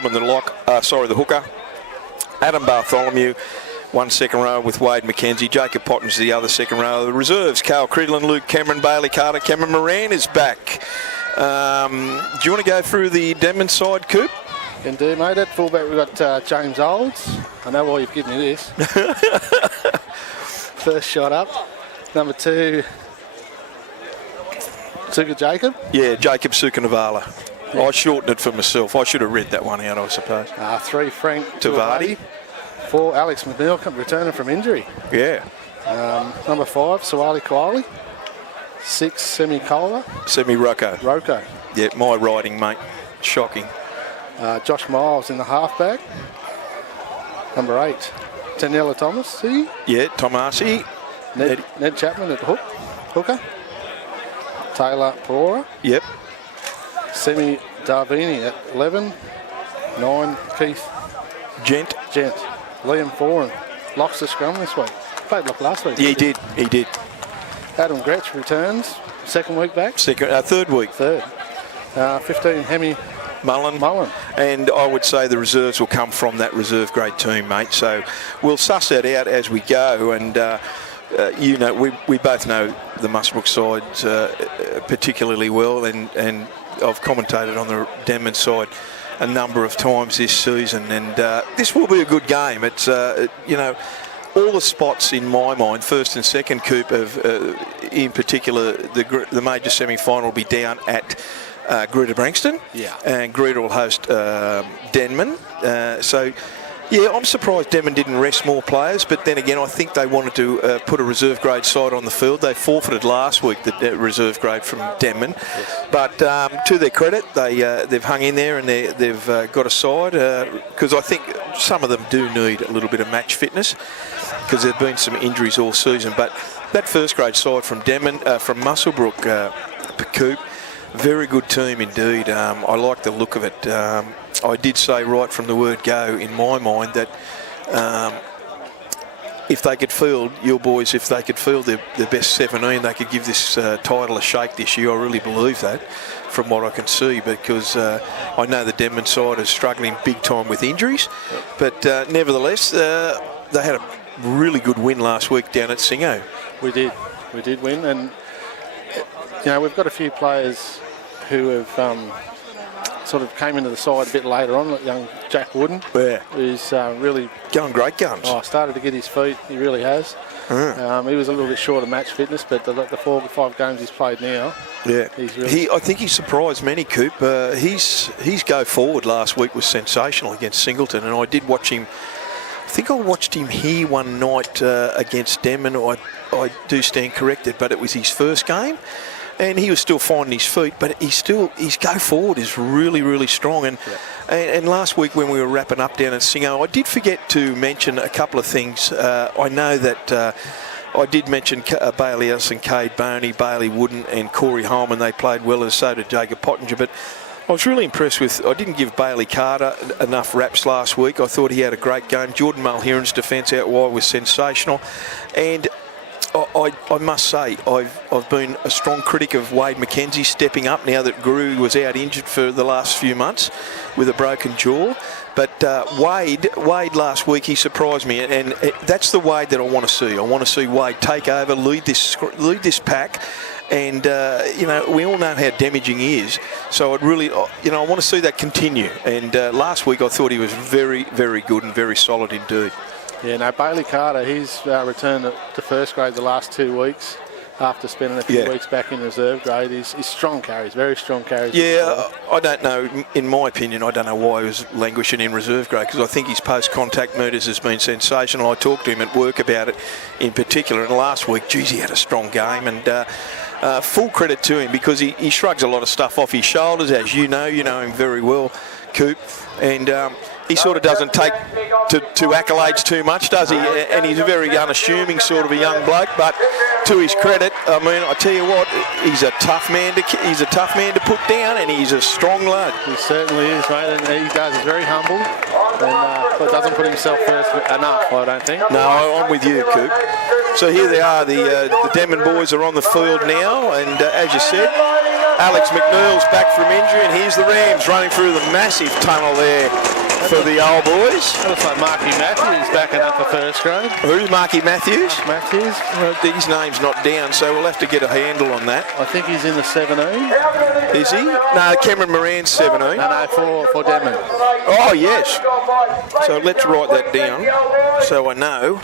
Holman, the hooker. Adam Bartholomew, one second row with Wade McKenzie. Jacob Potton's the other second row. The reserves, Carl Cridlin, Luke Cameron, Bailey Carter, Cameron Moran is back. Do you want to go through the Denman side, Coop? Can do, mate. At fullback, we've got James Olds. I know why you've given me this. First shot up. Number 2, Suka Jacob. Yeah, Jacob Sukanavala. Yeah. I shortened it for myself. I should have read that one out, I suppose. 3, Frank Tavati. 4, Alex McNeil, returning from injury. Yeah. Number 5, Sawali Kwali. 6, Semi Kohler. Semi Rocco. Yeah, my writing, mate. Shocking. Josh Miles in the halfback. Number 8, Taniela Thomas. Yeah, Tomasi. Ned Chapman at hooker. Taylor Perora. Yep. Semi Darvini at 11. 9, Keith Gent. Liam Foran locks the scrum this week. Played lock last week. Yeah, he did. Adam Gretsch returns. Second week back. Third week. 15, Hemi Mullen. And I would say the reserves will come from that reserve grade team, mate. So we'll suss that out as we go. And, we both know the Muswellbrook side particularly well. And I've commentated on the Denman side a number of times this season. And this will be a good game. It's, all the spots in my mind, first and second, Coop, in particular, the major semi-final will be down at Greta Branxton. Yeah. And Greta will host Denman. I'm surprised Denman didn't rest more players, but then again, I think they wanted to put a reserve grade side on the field. They forfeited last week the reserve grade from Denman. Yes. But to their credit, they've hung in there and they've got a side, because I think some of them do need a little bit of match fitness, because there have been some injuries all season. But that first grade side from Denman, from Muswellbrook, Coop, very good team indeed. I like the look of it. I did say right from the word go in my mind that if they could field, your boys, if they could field their best 17, they could give this title a shake this year. I really believe that from what I can see, because I know the Denman side is struggling big time with injuries. But nevertheless, they had a really good win last week down at Singo. We did win, and we've got a few players who have sort of came into the side a bit later on, like young Jack Wooden, who's really going great guns. Started to get his feet. He really has. He was a little bit short of match fitness, but the 4 or 5 games he's played now, he's really... I think he surprised many, Coop. His go forward last week was sensational against Singleton, and I did watch him. I think I watched him here one night against Denman. I do stand corrected, but it was his first game. And he was still finding his feet, but his go forward is really, really strong. And last week when we were wrapping up down at Singo, I did forget to mention a couple of things. I know that I did mention Bailey Ellis, Cade Boney, Bailey Wooden and Corey Holman. They played well, as so did Jacob Pottinger. But I was really impressed with... I didn't give Bailey Carter enough raps last week. I thought he had a great game. Jordan Mulheron's defence out wide was sensational. And... I must say, I've been a strong critic of Wade McKenzie stepping up now that Guru was out injured for the last few months with a broken jaw. But Wade last week, he surprised me, and that's the Wade that I want to see. I want to see Wade take over, lead this pack. And, we all know how damaging he is. So I want to see that continue. And last week I thought he was very, very good and very solid indeed. Yeah, Bailey Carter, he's returned to first grade the last 2 weeks after spending a few weeks back in reserve grade. He's strong carries, very strong carries. Yeah, I don't know. In my opinion, I don't know why he was languishing in reserve grade, because I think his post-contact meters has been sensational. I talked to him at work about it in particular, and last week, geez, he had a strong game. And full credit to him, because he shrugs a lot of stuff off his shoulders, as you know him very well, Coop. And he sort of doesn't take to accolades too much, does he? And he's a very unassuming sort of a young bloke. But to his credit, I mean, I tell you what, he's a tough man to put down, and he's a strong lad. He certainly is, mate. And he does. He's very humble, but doesn't put himself first enough, I don't think. No, I'm with you, Coop. So here they are. The Denman boys are on the field now, and as you said, Alex McNeil's back from injury, and here's the Rams running through the massive tunnel there for the old boys. That looks like Marky Matthews backing up for first grade. Who's Marky Matthews? Matthews. Well, his name's not down, so we'll have to get a handle on that. I think he's in the 17. Is he? No, Cameron Moran's 17. No, for Denman. Oh, yes. So let's write that down so I know.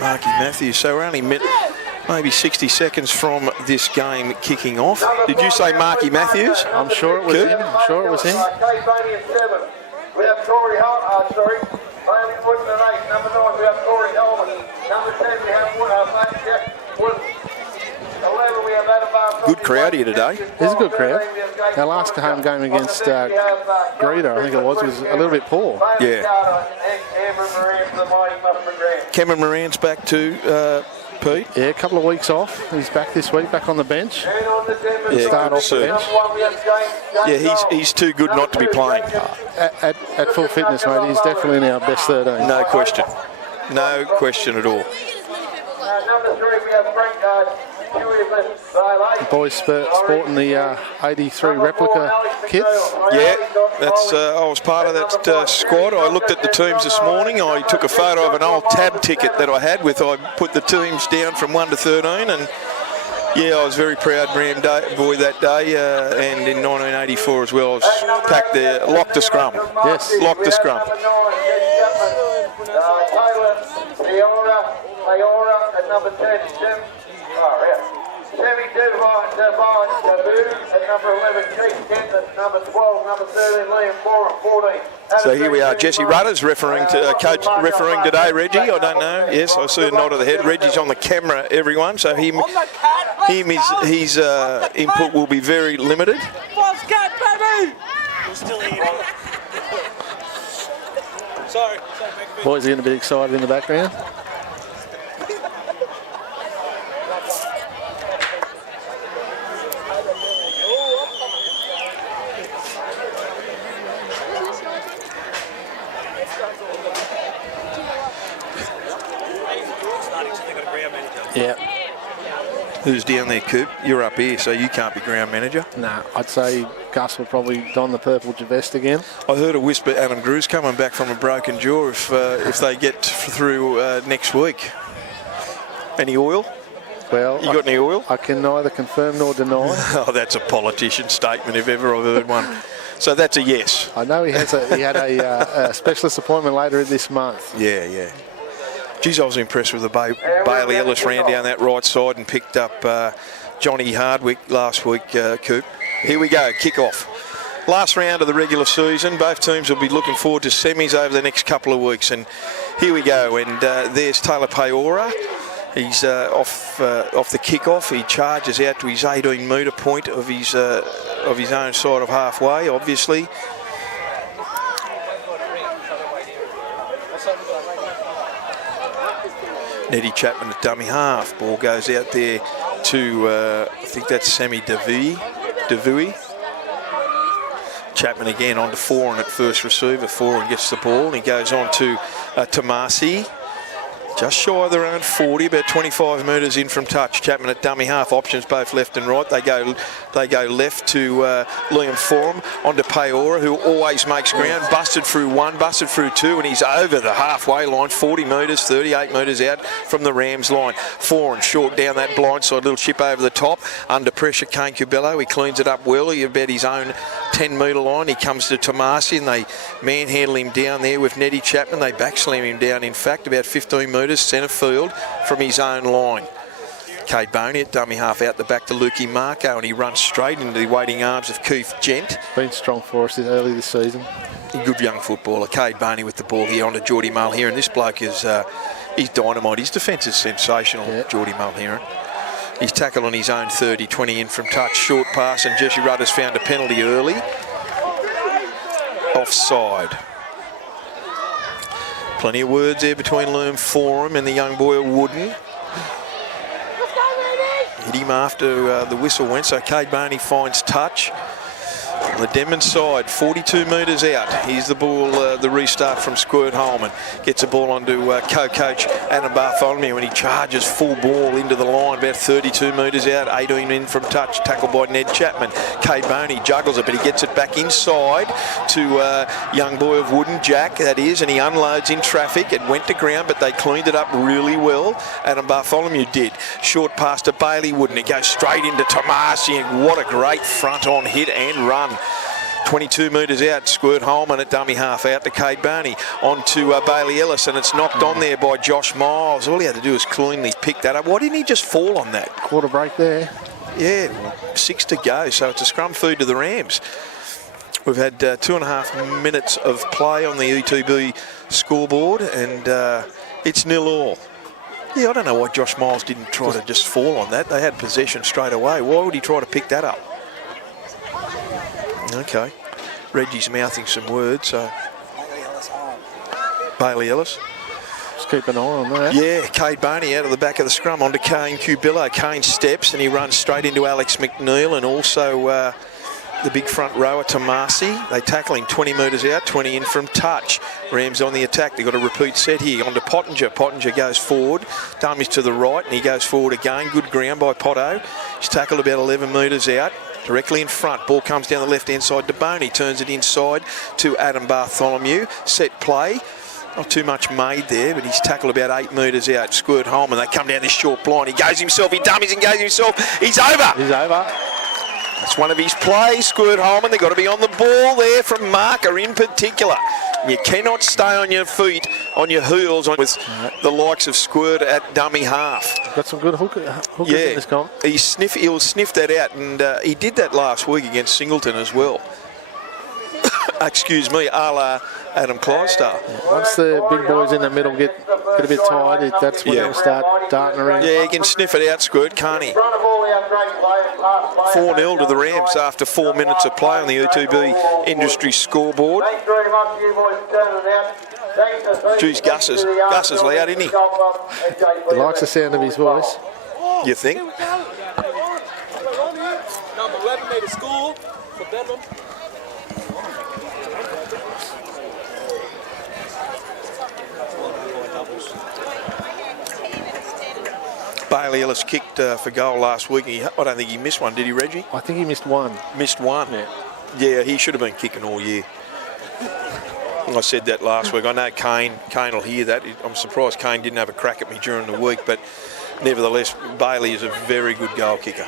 Marky Matthews. So we're only maybe 60 seconds from this game kicking off. Did you say Marky Matthews? I'm sure it was him. I'm sure it was him. We have Corey Holman, Bailey Wooden and 8. Number 9, we have Corey Holman. Number 10, we have Wooden. 11, we have Adam Barnes. Good crowd here today. It's a good crowd. Our last home game against Greeter, I think it was a little bit poor. Yeah. Cameron Moran's back too, Pete. Yeah, a couple of weeks off. He's back this week, back on the bench. Yeah, Start off the bench. Yeah, he's too good not to be playing. At full fitness, mate, he's definitely in our best 13. No question. No question at all. Number 3, we have Frank The boys sporting the 83 replica kits. Yeah, that's. I was part of that squad. I looked at the teams this morning. I took a photo of an old tab ticket that I had with. I put the teams down from 1 to 13, and yeah, I was very proud Ram boy that day. And in 1984 as well, I was packed there, locked the scrum. Yes, locked the scrum. Mayora at number 10, Sammy Devine, at number 11, Keith Kent at number 12, number 13, Liam Forum, 14. So here we are, Jesse Rudders referring to coach referring today. Reggie, I don't know. Yes, I see a nod of the head. Reggie's on the camera, everyone. So his input will be very limited. Sorry. Boys are going to be excited in the background. Yeah. Who's down there, Coop? You're up here, so you can't be ground manager. Nah, I'd say Gus will probably don the purple vest again. I heard a whisper Adam Drew's coming back from a broken jaw if they get through next week. Any oil? Well, you got any oil? I can neither confirm nor deny. Oh, that's a politician statement if ever I've heard one. So that's a yes. I know he had a specialist appointment later this month. Yeah. Geez, I was impressed with the Bailey Ellis ran down that right side and picked up Johnny Hardwick last week, Coop. Here we go, kick-off. Last round of the regular season. Both teams will be looking forward to semis over the next couple of weeks. And here we go. And there's Taylor Paora. He's off the kick-off. He charges out to his 18-metre point of his own side of halfway, obviously. Nettie Chapman at dummy half. Ball goes out there to, I think that's Sammy Devui. Chapman again on to Foran at first receiver. Foran gets the ball and he goes on to Tomasi. Just shy of their own 40, about 25 metres in from touch. Chapman at dummy half, options both left and right. They go left to Liam Forum, onto Paora, who always makes ground. Busted through 1, busted through 2, and he's over the halfway line, 40 metres, 38 metres out from the Rams line. Forum short down that blind side, little chip over the top. Under pressure, Kane Cubello. He cleans it up well. He about his own 10-metre line. He comes to Tomasi and they manhandle him down there with Nettie Chapman. They backslam him down, in fact, about 15 metres centre field from his own line. Cade Boney at dummy half out the back to Lukey Marco, and he runs straight into the waiting arms of Keith Gent. Been strong for us early this season. A good young footballer. Cade Boney with the ball here onto Geordie Mulheron. This bloke is he's dynamite. His defence is sensational, yeah. Geordie Mulheron. He's tackled on his own 30, 20 in from touch. Short pass, and Jesse Rudders found a penalty early. Offside. Plenty of words there between Liam Forum and the young boy at Wooden. Hit him after the whistle went, so Cade Boney finds touch. On the Denman side, 42 metres out. Here's the ball, the restart from Squirt Holman. Gets the ball onto co-coach Adam Bartholomew and he charges full ball into the line, about 32 metres out, 18 in from touch, tackled by Ned Chapman. Kay Boney juggles it, but he gets it back inside to young boy of Wooden, Jack, that is, and he unloads in traffic. It went to ground, but they cleaned it up really well. Adam Bartholomew did. Short pass to Bailey Wooden. It goes straight into Tomasi, and what a great front-on hit and run. 22 metres out, Squirt Holman at dummy half out to Kate Barney. On to Bailey Ellis, and it's knocked on there by Josh Miles. All he had to do was cleanly pick that up. Why didn't he just fall on that? Quarter break there. Yeah, 6 to go, so it's a scrum food to the Rams. We've had 2.5 minutes of play on the ETB scoreboard, and it's 0-0. Yeah, I don't know why Josh Miles didn't try to just fall on that. They had possession straight away. Why would he try to pick that up? Okay. Reggie's mouthing some words, so... Bailey Ellis. Just keep an eye on that. Yeah, Cade Boney out of the back of the scrum onto Kane Cubillo. Kane steps and he runs straight into Alex McNeil and also the big front rower Tomasi. They tackle him 20 metres out, 20 in from touch. Rams on the attack. They've got a repeat set here. On to Pottinger. Pottinger goes forward. Dummies to the right and he goes forward again. Good ground by Potto. He's tackled about 11 metres out. Directly in front. Ball comes down the left-hand side to Boney. Turns it inside to Adam Bartholomew. Set play. Not too much made there, but he's tackled about 8 metres out. Squirt Holman. They come down this short blind. He goes himself. He dummies and goes himself. He's over. He's over. That's one of his plays, Squirt Holman. They've got to be on the ball there from Marker in particular. You cannot stay on your feet, on your heels, with the likes of Squirt at dummy half. Got some good hookers in this comp. He'll sniff that out, and he did that last week against Singleton as well. Excuse me, a la Adam Clydesdale. Once the big boys in the middle get a bit tired, that's when they'll start darting around. Yeah, he can sniff it out, Squirt, can't he? 4-0 to the Rams after 4 minutes of play on the UTB industry scoreboard. Geez, Gus is loud, isn't he? He likes the sound of his voice. You think? Number 11 made a score for Bedlam. Bailey Ellis kicked for goal last week. I don't think he missed one, did he, Reggie? I think he missed one. Missed one? Yeah, he should have been kicking all year. I said that last week. I know Kane will hear that. I'm surprised Kane didn't have a crack at me during the week, but nevertheless, Bailey is a very good goal kicker.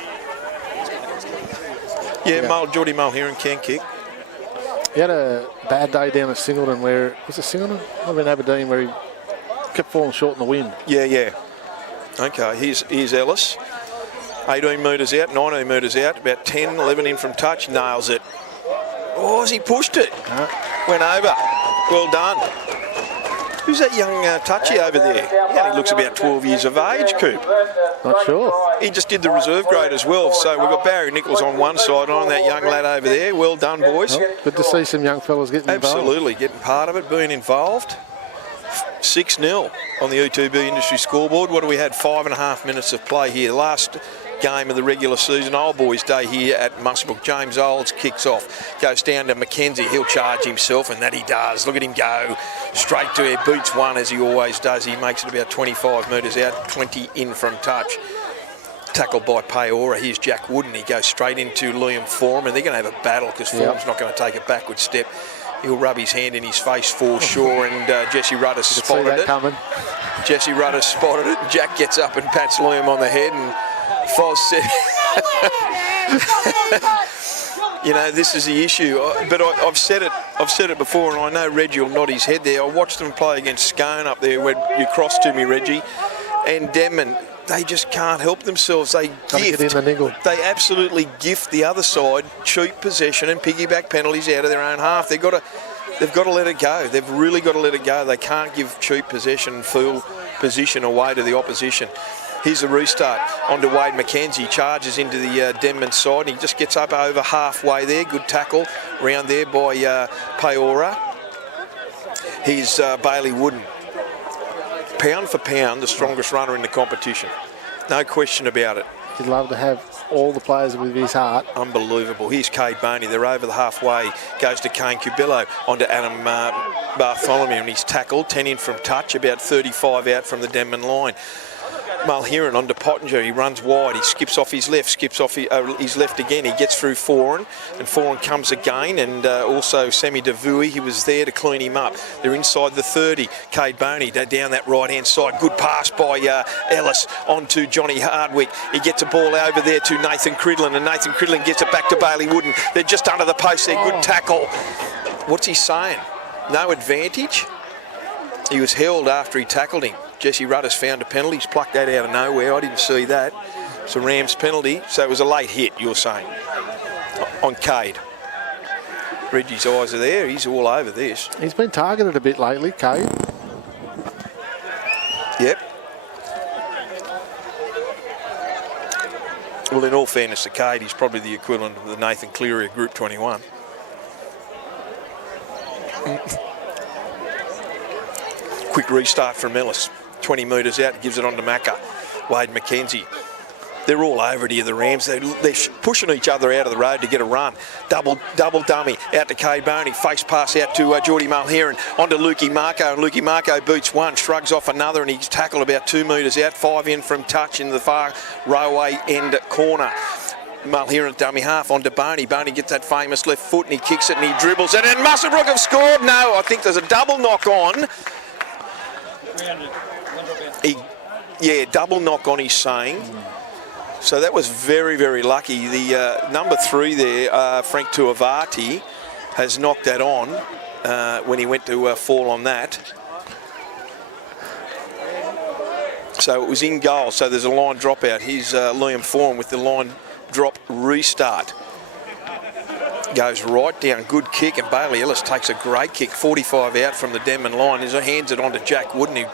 Yeah. Geordie Mulheron can kick. He had a bad day down at Singleton where, was it Singleton? I've been Aberdeen where he kept falling short in the wind. Yeah. Okay, here's Ellis. 18 metres out, 19 metres out, about 10, 11 in from touch, nails it. Oh, has he pushed it? Went over. Well done. Who's that young touchy over there? Yeah, he looks about 12 years of age, Coop. Not sure. He just did the reserve grade as well. So we've got Barry Nichols on one side, on that young lad over there. Well done, boys. Well, good to see some young fellas getting involved. Absolutely, getting part of it, being involved. 6-0 on the U2B industry scoreboard. What do we had? 5.5 minutes of play here. Last game of the regular season, Old Boys Day here at Muswellbrook. James Olds kicks off, goes down to Mackenzie. He'll charge himself, and that he does. Look at him go straight to it. Beats one as he always does. He makes it about 25 metres out, 20 in from touch. Tackled by Paora. Here's Jack Wooden. He goes straight into Liam Forum, and they're going to have a battle because Forum's not going to take a backward step. He'll rub his hand in his face for sure, and Jesse Rutter spotted it. Jesse Rutter spotted it, and Jack gets up and pats Liam on the head, and Foz said, you know, this is the issue. But I've said it before, and I know Reggie will nod his head there. I watched them play against Scone up there where you crossed to me, Reggie, and Denman. They just can't help themselves. They absolutely gift the other side cheap possession and piggyback penalties out of their own half. They've got to let it go. They've really got to let it go. They can't give cheap possession and field position away to the opposition. Here's the restart onto Wade McKenzie. Charges into the Denman side. And he just gets up over halfway there. Good tackle around there by Paora. Here's Bailey Wooden. Pound for pound, the strongest runner in the competition. No question about it. He'd love to have all the players with his heart. Unbelievable. Here's Cade Boney. They're over the halfway. Goes to Kane Cubillo. Onto Adam Bartholomew, and he's tackled. 10 in from touch, about 35 out from the Denman line. Mulheron onto Pottinger. He runs wide. He skips off his left. Skips off his left again. He gets through Foran, and Foran comes again. And also Semi Davui. He was there to clean him up. They're inside the 30. Cade Boney down that right-hand side. Good pass by Ellis onto Johnny Hardwick. He gets a ball over there to Nathan Cridlin, and Nathan Cridlin gets it back to Bailey Wooden. They're just under the post there. Good tackle. What's he saying? No advantage? He was held after he tackled him. Jesse Rudder's found a penalty. He's plucked that out of nowhere. I didn't see that. It's a Rams penalty. So it was a late hit, you're saying, on Cade. Reggie's eyes are there. He's all over this. He's been targeted a bit lately, Cade. Yep. Well, in all fairness to Cade, he's probably the equivalent of the Nathan Cleary of Group 21. Quick restart from Ellis. 20 metres out, gives it on to Macca. Wade McKenzie. They're all over it here, the Rams. They're pushing each other out of the road to get a run. Double dummy out to Cade Boney. Face pass out to Geordie Mulheron. Onto Lukey Marco, and Lukey Marco boots one, shrugs off another, and he's tackled about 2 metres out. 5 in from touch in the far railway end corner. Mulheron dummy half onto Boney. Boney gets that famous left foot, and he kicks it and he dribbles it. And Muswellbrook have scored. No, I think there's a double knock on. Double knock on, he's saying. So that was very, very lucky. The number 3 there, Frank Tuivati, has knocked that on when he went to fall on that. So it was in goal. So there's a line drop out. Here's Liam Foran with the line drop restart. Goes right down, good kick, and Bailey Ellis takes a great kick, 45 out from the Denman line. He hands it on to Jack Wooden, who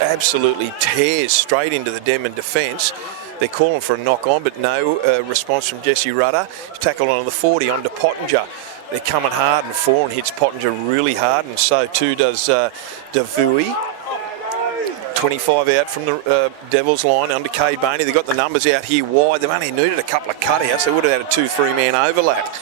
absolutely tears straight into the Denman defence. They're calling for a knock on, but no response from Jesse Rudder. He's tackled on the 40 onto Pottinger. They're coming hard, and Foran hits Pottinger really hard, and so too does Davui. 25 out from the Devils line under Cade Boney. They've got the numbers out here wide. They've only needed a couple of cutouts. They would have had a 2-3 man overlap.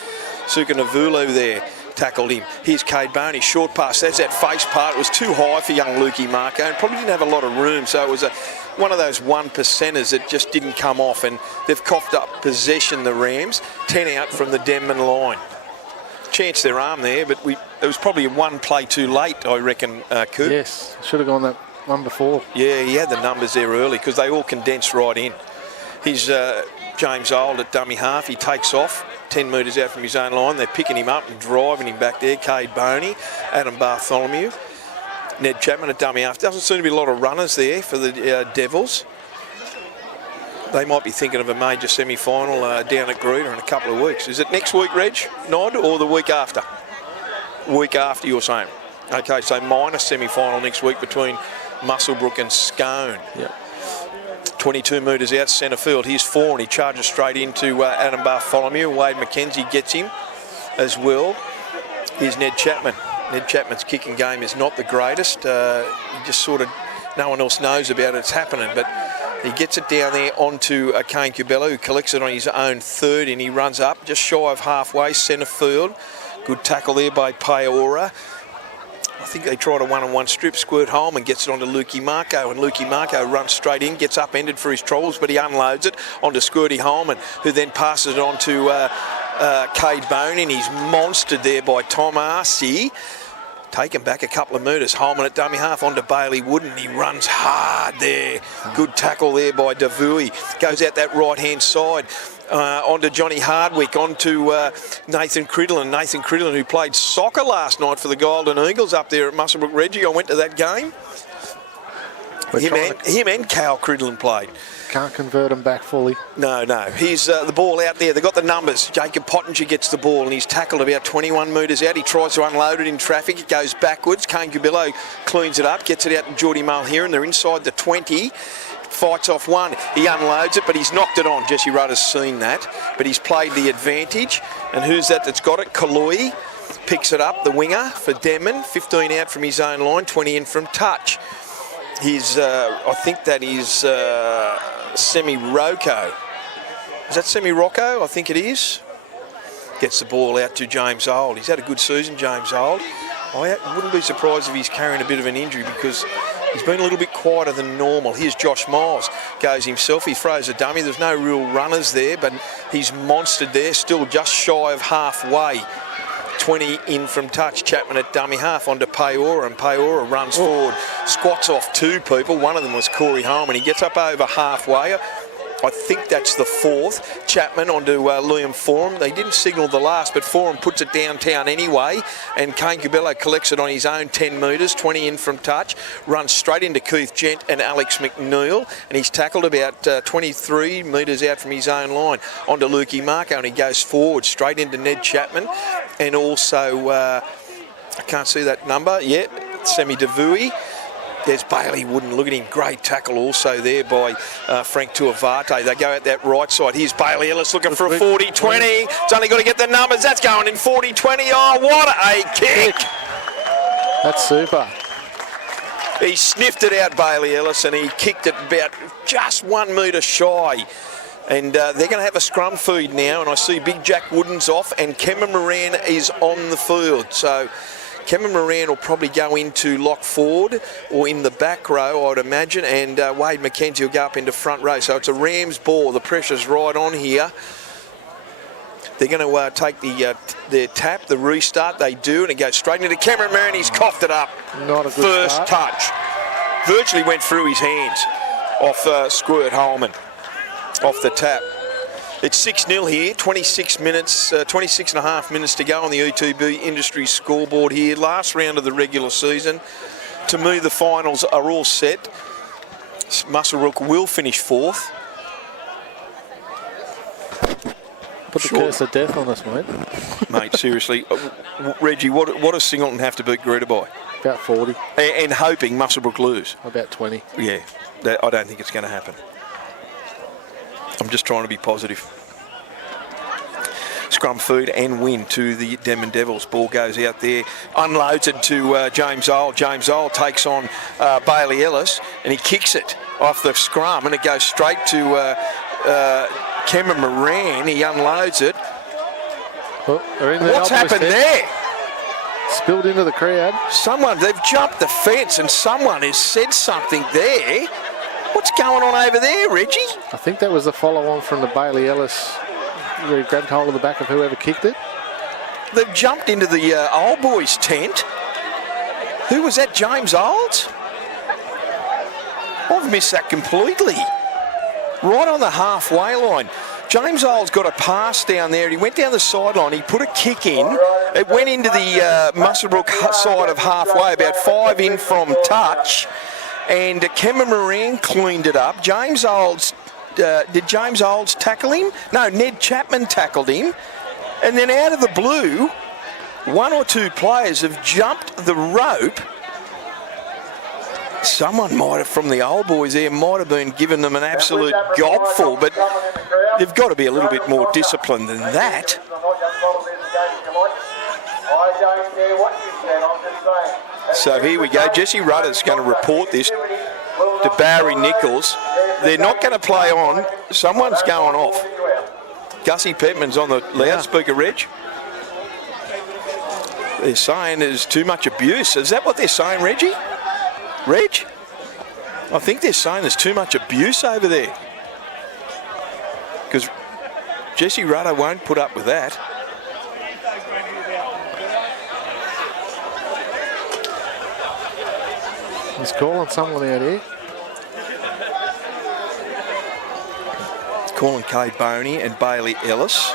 Suka Navulu there tackled him. Here's Cade Boney, short pass. There's that face part. It was too high for young Lukey Marco and probably didn't have a lot of room, so it was one of those 1%ers that just didn't come off, and they've coughed up possession, the Rams. 10 out from the Denman line. Chance their arm there, but it was probably one play too late, I reckon, Coop. Yes, should have gone that one before. Yeah, he had the numbers there early because they all condensed right in. Here's James Old at dummy half. He takes off 10 metres out from his own line. They're picking him up and driving him back there. Cade Boney, Adam Bartholomew, Ned Chapman at dummy half. Doesn't seem to be a lot of runners there for the Devils. They might be thinking of a major semi-final down at Greta in a couple of weeks. Is it next week, Reg, Nod, or the week after? Week after, you're saying. Okay, so minor semi-final next week between Muswellbrook and Scone. Yep. 22 metres out centre field. Here's Foran. He charges straight into Adam Bartholomew. Wade McKenzie gets him as well. Here's Ned Chapman. Ned Chapman's kicking game is not the greatest. He just sort of, no one else knows about it. It's happening, but he gets it down there onto Kane Cubillo, who collects it on his own 30, and he runs up just shy of halfway centre field. Good tackle there by Paora. I think they tried a one-on-one strip. Squirt Holman gets it onto Lukey Marco, and Lukey Marco runs straight in, gets upended for his troubles, but he unloads it onto Squirty Holman, who then passes it on to Cade Boney, and he's monstered there by Tom Arcee. Taken back a couple of metres. Holman at dummy half onto Bailey Wooden. He runs hard there. Good tackle there by Davui. Goes out that right-hand side. Onto Johnny Hardwick, onto Nathan Cridlin. Nathan Cridlin, who played soccer last night for the Golden Eagles up there at Muswellbrook. Reggie, I went to that game. Him and Cal Cridlin played. Can't convert him back fully. No. Here's the ball out there. They've got the numbers. Jacob Pottinger gets the ball, and he's tackled about 21 metres out. He tries to unload it in traffic. It goes backwards. Kane Cubillo cleans it up, gets it out to Geordie Mulheron. They're inside the 20. Fights off one. He unloads it, but he's knocked it on. Jesse Rudder's seen that, but he's played the advantage. And who's that's got it? Kalui picks it up, the winger for Denman. 15 out from his own line, 20 in from touch. I think that is Semi Roko Is that Semi Rocco? I think it is. Gets the ball out to James Old. He's had a good season, James Old. I wouldn't be surprised if he's carrying a bit of an injury because he's been a little bit quieter than normal. Here's Josh Miles, goes himself. He throws a dummy. There's no real runners there, but he's monstered there, still just shy of halfway. 20 in from touch. Chapman at dummy half onto Peora, and Peora runs forward, squats off 2 people. One of them was Corey Holman. He gets up over halfway. I think that's the 4th. Chapman onto Liam Forum. They didn't signal the last, but Forum puts it downtown anyway, and Kane Cabello collects it on his own 10 metres, 20 in from touch, runs straight into Keith Gent and Alex McNeil, and he's tackled about 23 metres out from his own line onto Lukey Marco, and he goes forward straight into Ned Chapman, and also, I can't see that number yet, Semi Devui. There's Bailey Wooden. Look at him. Great tackle also there by Frank Tuavate. They go out that right side. Here's Bailey Ellis looking for a 40-20. It's only got to get the numbers. That's going in 40-20. Oh, what a kick. That's super. He sniffed it out, Bailey Ellis, and he kicked it about just 1 metre shy. And they're going to have a scrum feed now, and I see Big Jack Wooden's off, and Cameron Moran is on the field. So Cameron Moran will probably go into lock forward or in the back row, I would imagine, and Wade McKenzie will go up into front row. So it's a Rams ball. The pressure's right on here. They're going to take their tap, the restart. They do, and it goes straight into Cameron Moran. He's coughed it up. Not a good First start. touch. Virtually went through his hands off Squirt Holman, off the tap. It's 6-0 here, 26 and a half minutes to go on the ETB Industries scoreboard here. Last round of the regular season. To me, the finals are all set. Muswellbrook will finish 4th. Put the curse of death on us, mate. Mate, seriously. Reggie, what does Singleton have to beat Garita by? About 40. And hoping Muswellbrook lose? About 20. Yeah, I don't think it's going to happen. I'm just trying to be positive. Scrum feed and win to the Denman Devils. Ball goes out there, unloads it to James Old. James Old takes on Bailey Ellis, and he kicks it off the scrum, and it goes straight to Cameron Moran. He unloads it. Oh, what's happened there? Spilled into the crowd. They've jumped the fence, and someone has said something there. What's going on over there, Reggie? I think that was the follow-on from the Bailey Ellis where he grabbed hold of the back of whoever kicked it. They've jumped into the old boys' tent. Who was that, James Olds? I've missed that completely. Right on the halfway line. James Olds got a pass down there. He went down the sideline. He put a kick in. It went into the Muswellbrook side of halfway, about 5 in from touch. And Cameron Moran cleaned it up. James Olds, did James Olds tackle him? No, Ned Chapman tackled him. And then out of the blue, 1 or 2 players have jumped the rope. Someone might have, from the old boys there, might have been giving them an absolute gobful, but they've got to be a little bit more disciplined than that. I don't care what you said, I'm just saying. So here we go. Jesse Rudder's going to report this to Barry Nichols. They're not going to play on. Someone's going off. Gussie Petman's on the loudspeaker, Reg. They're saying there's too much abuse. Is that what they're saying, Reggie? Reg? I think they're saying there's too much abuse over there. Because Jesse Rudder won't put up with that. He's calling someone out here. Calling Kay Boney and Bailey Ellis.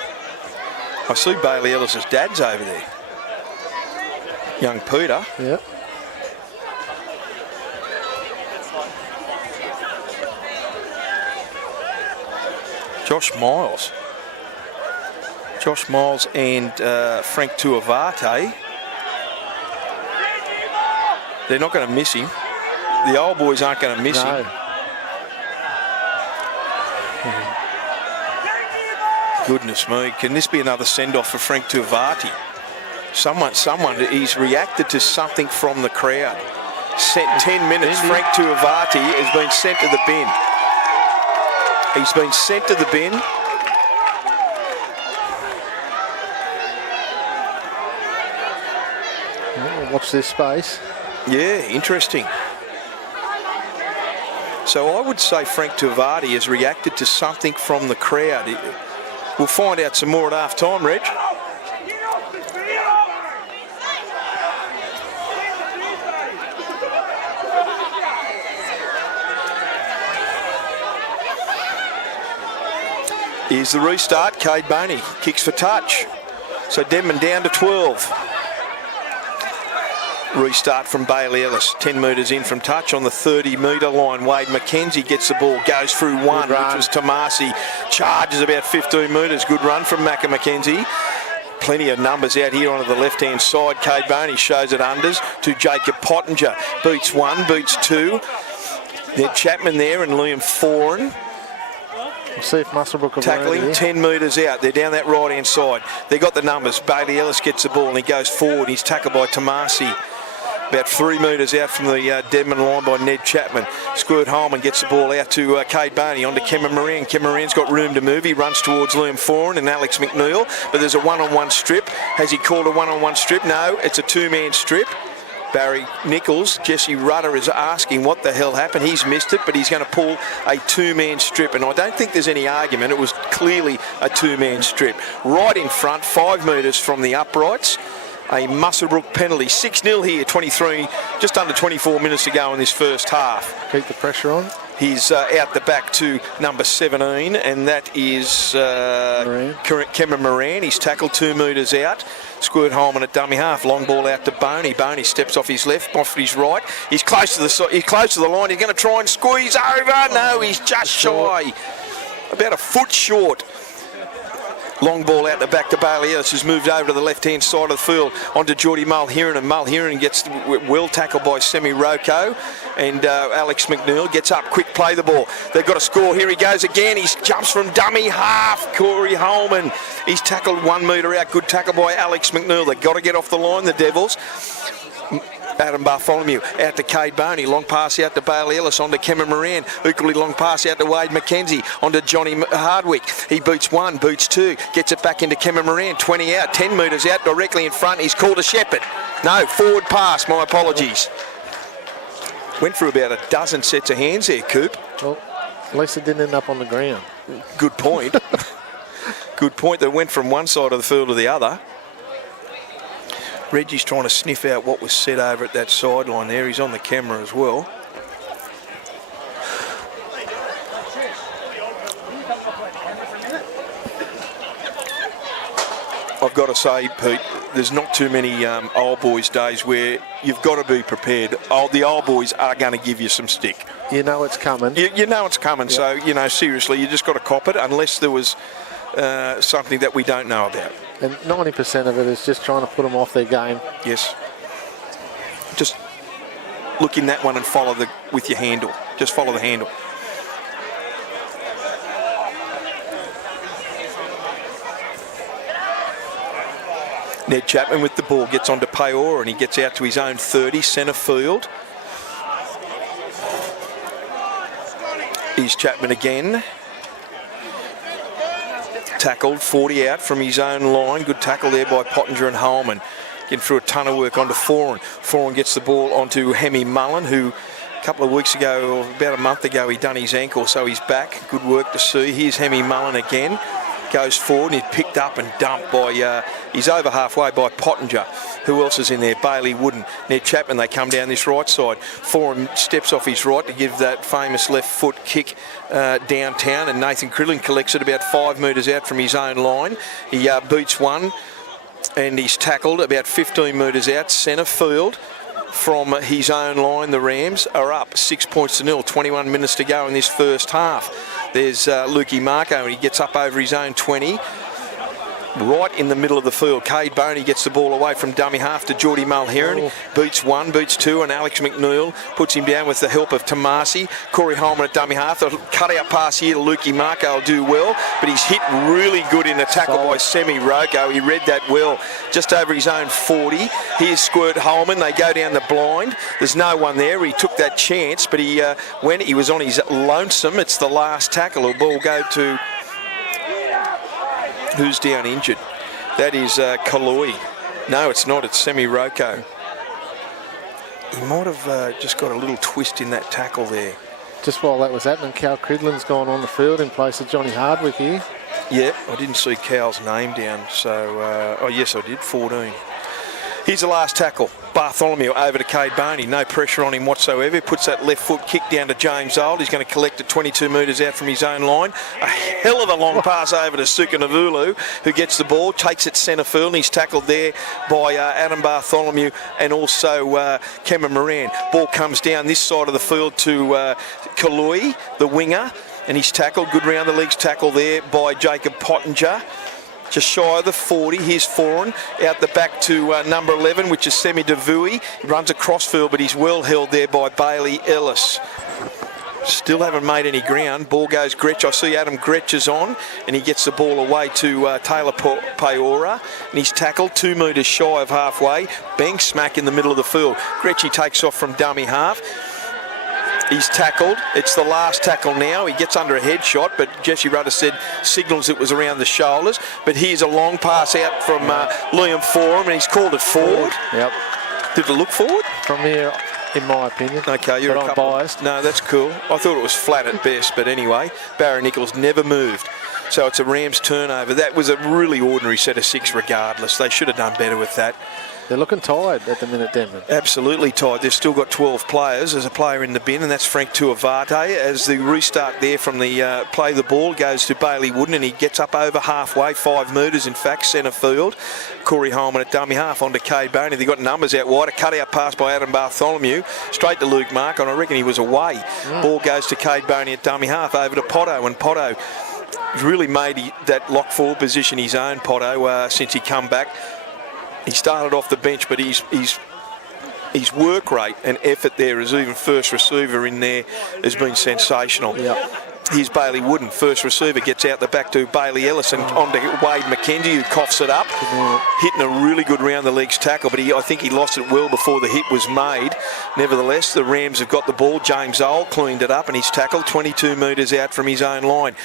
I see Bailey Ellis's dad's over there. Young Peter. Yep. Josh Miles. Josh Miles and Frank Tuavate. They're not going to miss him. The old boys aren't going to miss him. Goodness me. Can this be another send-off for Frank Tuavate? Someone, he's reacted to something from the crowd. Set 10 minutes, Frank Tuavate has been sent to the bin. He's been sent to the bin. watch this space. Yeah, interesting. So I would say Frank Tavati has reacted to something from the crowd. We'll find out some more at half time, Reg. Here's the restart. Cade Boney kicks for touch. So Denman down to 12. Restart from Bailey Ellis. 10 metres in from touch on the 30-metre line. Wade McKenzie gets the ball, goes through one, which was Tomasi. Charges about 15 metres. Good run from Macca McKenzie. Plenty of numbers out here onto the left-hand side. Cade Boney shows it unders to Jacob Pottinger. Beats one, beats two. Ned Chapman there and Liam Foran. We'll see if Muswellbrook will tackling 10 metres out. They're down that right-hand side. They've got the numbers. Bailey Ellis gets the ball and he goes forward. He's tackled by Tomasi. About 3 metres out from the Denman line by Ned Chapman. Squirt Holman gets the ball out to Cade Boney onto Cameron Moran. Cameron Moran's got room to move. He runs towards Liam Foran and Alex McNeil. But there's a one-on-one strip. Has he called a one-on-one strip? No, it's a two-man strip. Barry Nichols, Jesse Rudder is asking what the hell happened. He's missed it, but he's going to pull a two-man strip. And I don't think there's any argument. It was clearly a two-man strip. Right in front, 5 metres from the uprights. A Muswellbrook penalty. 6-0 here, 23, just under 24 minutes to go in this first half. Keep the pressure on. He's out the back to number 17, and that is Cameron Moran. He's tackled 2 metres out. Squirt Holman at dummy half. Long ball out to Boney. Boney steps off his left, off his right. He's close to the line. He's going to try and squeeze over. No, he's just shy. About a foot short. Long ball out the back to Bailey Ellis, who's moved over to the left-hand side of the field onto Geordie Mulheron, and Mulheron gets well tackled by Semi Rocco, and Alex McNeil gets up, quick play the ball. They've got a score. Here he goes again. He jumps from dummy half. Corey Holman. He's tackled 1 metre out. Good tackle by Alex McNeil. They've got to get off the line, the Devils. Adam Bartholomew out to Cade Boney. Long pass out to Bailey Ellis onto Cameron Moran. Equally long pass out to Wade McKenzie onto Johnny Hardwick. He beats one, beats two. Gets it back into Cameron Moran. 20 out, 10 metres out, directly in front. He's called a shepherd. No, forward pass. My apologies. Went through about a dozen sets of hands there, Coop. Well, at least it didn't end up on the ground. Good point. Good point. That went from one side of the field to the other. Reggie's trying to sniff out what was said over at that sideline there. He's on the camera as well. I've got to say, Pete, there's not too many old boys days where you've got to be prepared. The old boys are going to give you some stick. You know it's coming. You know it's coming. Yep. So, seriously, you just got to cop it unless there was something that we don't know about. And 90% of it is just trying to put them off their game. Yes. Just look in that one and follow with your handle. Just follow the handle. Ned Chapman with the ball gets onto Payor and he gets out to his own 30, centre field. Here's Chapman again. Tackled, 40 out from his own line. Good tackle there by Pottinger and Holman. Getting through a ton of work onto Foran. Foran gets the ball onto Hemi Mullen, who a couple of weeks ago, or about a month ago, he done his ankle, so he's back. Good work to see. Here's Hemi Mullen again. Goes forward and he's picked up and dumped by, he's over halfway by Pottinger. Who else is in there? Bailey Wooden. Ned Chapman, they come down this right side. Foran steps off his right to give that famous left foot kick downtown, and Nathan Cridlin collects it about 5 metres out from his own line. He beats one and he's tackled about 15 metres out, centre field. From his own line, the Rams are up 6 points to 0, 21 minutes to go in this first half. There's Lukey Marco, and he gets up over his own 20. Right in the middle of the field, Cade Boney gets the ball away from dummy half to Geordie Mulheron. Beats one, beats two, and Alex McNeil puts him down with the help of Tomasi. Corey Holman at dummy half. The cut-out pass here to Lukey Marco will do well, but he's hit really good in the tackle by Semi Rocco. He read that well, just over his own 40. Here's Squirt Holman. They go down the blind. There's no one there. He took that chance, but he was on his lonesome. It's the last tackle. The ball go to... Who's down injured? That is Kaloi. No, it's not. It's Semi Rocco. he might have just got a little twist in that tackle there. Just while that was happening, Cal Cridland's gone on the field in place of Johnny Hardwick here. Yeah, I didn't see Cal's name down, so... oh, yes, I did, 14. Here's the last tackle. Bartholomew over to Cade Boney. No pressure on him whatsoever. He puts that left foot kick down to James Old. He's going to collect it 22 metres out from his own line. A hell of a long pass over to Sukanavulu, who gets the ball, takes it centre field, and he's tackled there by Adam Bartholomew and also Cameron Moran. Ball comes down this side of the field to Kalui, the winger, and he's tackled. Good round the legs tackle there by Jacob Pottinger. Just shy of the 40. Here's Foran out the back to number 11, which is Semi Davui. He runs across field, but he's well held there by Bailey Ellis. Still haven't made any ground. Ball goes Gretsch. I see Adam Gretsch is on, and he gets the ball away to Taylor Paora, and he's tackled 2 metres shy of halfway. Bang smack in the middle of the field. Gretsch takes off from dummy half. He's tackled. It's the last tackle now. He gets under a headshot, but Jesse Rudder said signals it was around the shoulders. But here's a long pass out from Liam Foran, and he's called it forward. Yep. Did it look forward? From here, in my opinion. Okay, you're but I'm biased. No, that's cool. I thought it was flat at best, but anyway, Barry Nichols never moved. So it's a Rams turnover. That was a really ordinary set of 6 regardless. They should have done better with that. They're looking tired at the minute, Denman. Absolutely tired. They've still got 12 players. There's a player in the bin, and that's Frank Tuivate. As the restart there from the play the ball goes to Bailey Wooden, and he gets up over halfway, 5 metres in fact, centre field. Corey Holman at dummy half onto Cade Boney. They've got numbers out wide. A cut-out pass by Adam Bartholomew straight to Luke Mark, and I reckon he was away. Ball goes to Cade Boney at dummy half over to Potto, and Potto really made that lock forward position his own, Potto, since he come back. He started off the bench, but his work rate and effort there as even first receiver in there has been sensational. Yep. Here's Bailey Wooden, first receiver, gets out the back to Bailey Ellis and on to Wade McKenzie, who coughs it up, hitting a really good round the legs tackle, but I think he lost it well before the hit was made. Nevertheless, the Rams have got the ball. James Old cleaned it up, and he's tackled 22 metres out from his own line.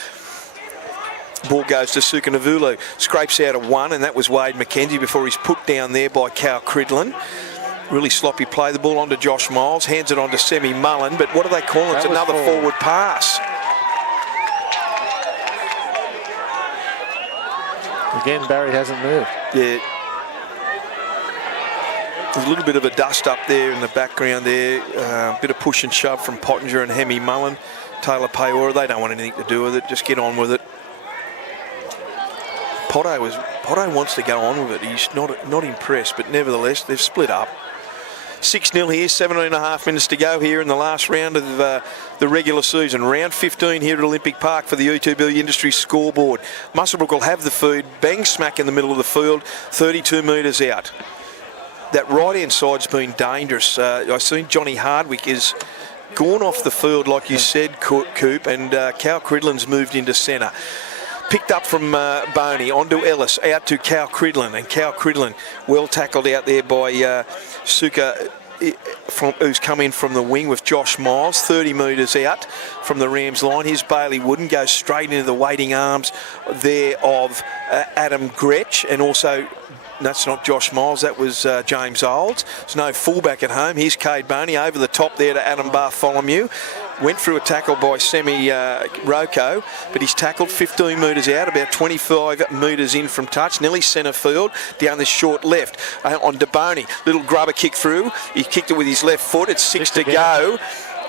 Ball goes to Sukanavulu, scrapes out a 1, and that was Wade McKenzie before he's put down there by Cal Cridland. Really sloppy play. The ball on to Josh Miles, hands it on to Semi Mullen, but what do they call it? It's another forward pass. Again, Barry hasn't moved. Yeah. There's a little bit of a dust up there in the background there. A bit of push and shove from Pottinger and Hemi Mullen. Taylor Paora, they don't want anything to do with it. Just get on with it. Potto wants to go on with it. He's not impressed, but nevertheless, they've split up. 6-0 here, 17.5 minutes to go here in the last round of the regular season. Round 15 here at Olympic Park for the U2B Industries scoreboard. Muswellbrook will have the food, bang smack in the middle of the field, 32 metres out. That right-hand side's been dangerous. I've seen Johnny Hardwick is gone off the field, like you said, Coop, and Cal Cridland's moved into centre. Picked up from Boney, onto Ellis, out to Cal Cridland, and Cal Cridland well tackled out there by Suka, who's come in from the wing with Josh Miles, 30 metres out from the Rams line. Here's Bailey Wooden, goes straight into the waiting arms there of Adam Gretsch, and also, that's not Josh Miles, that was James Olds. There's no fullback at home. Here's Cade Boney over the top there to Adam Bartholomew. Went through a tackle by Semi Rocco, but he's tackled 15 metres out, about 25 metres in from touch, nearly centre field, down this short left on DeBoney. Little grubber kick through. He kicked it with his left foot. It's 6 to go.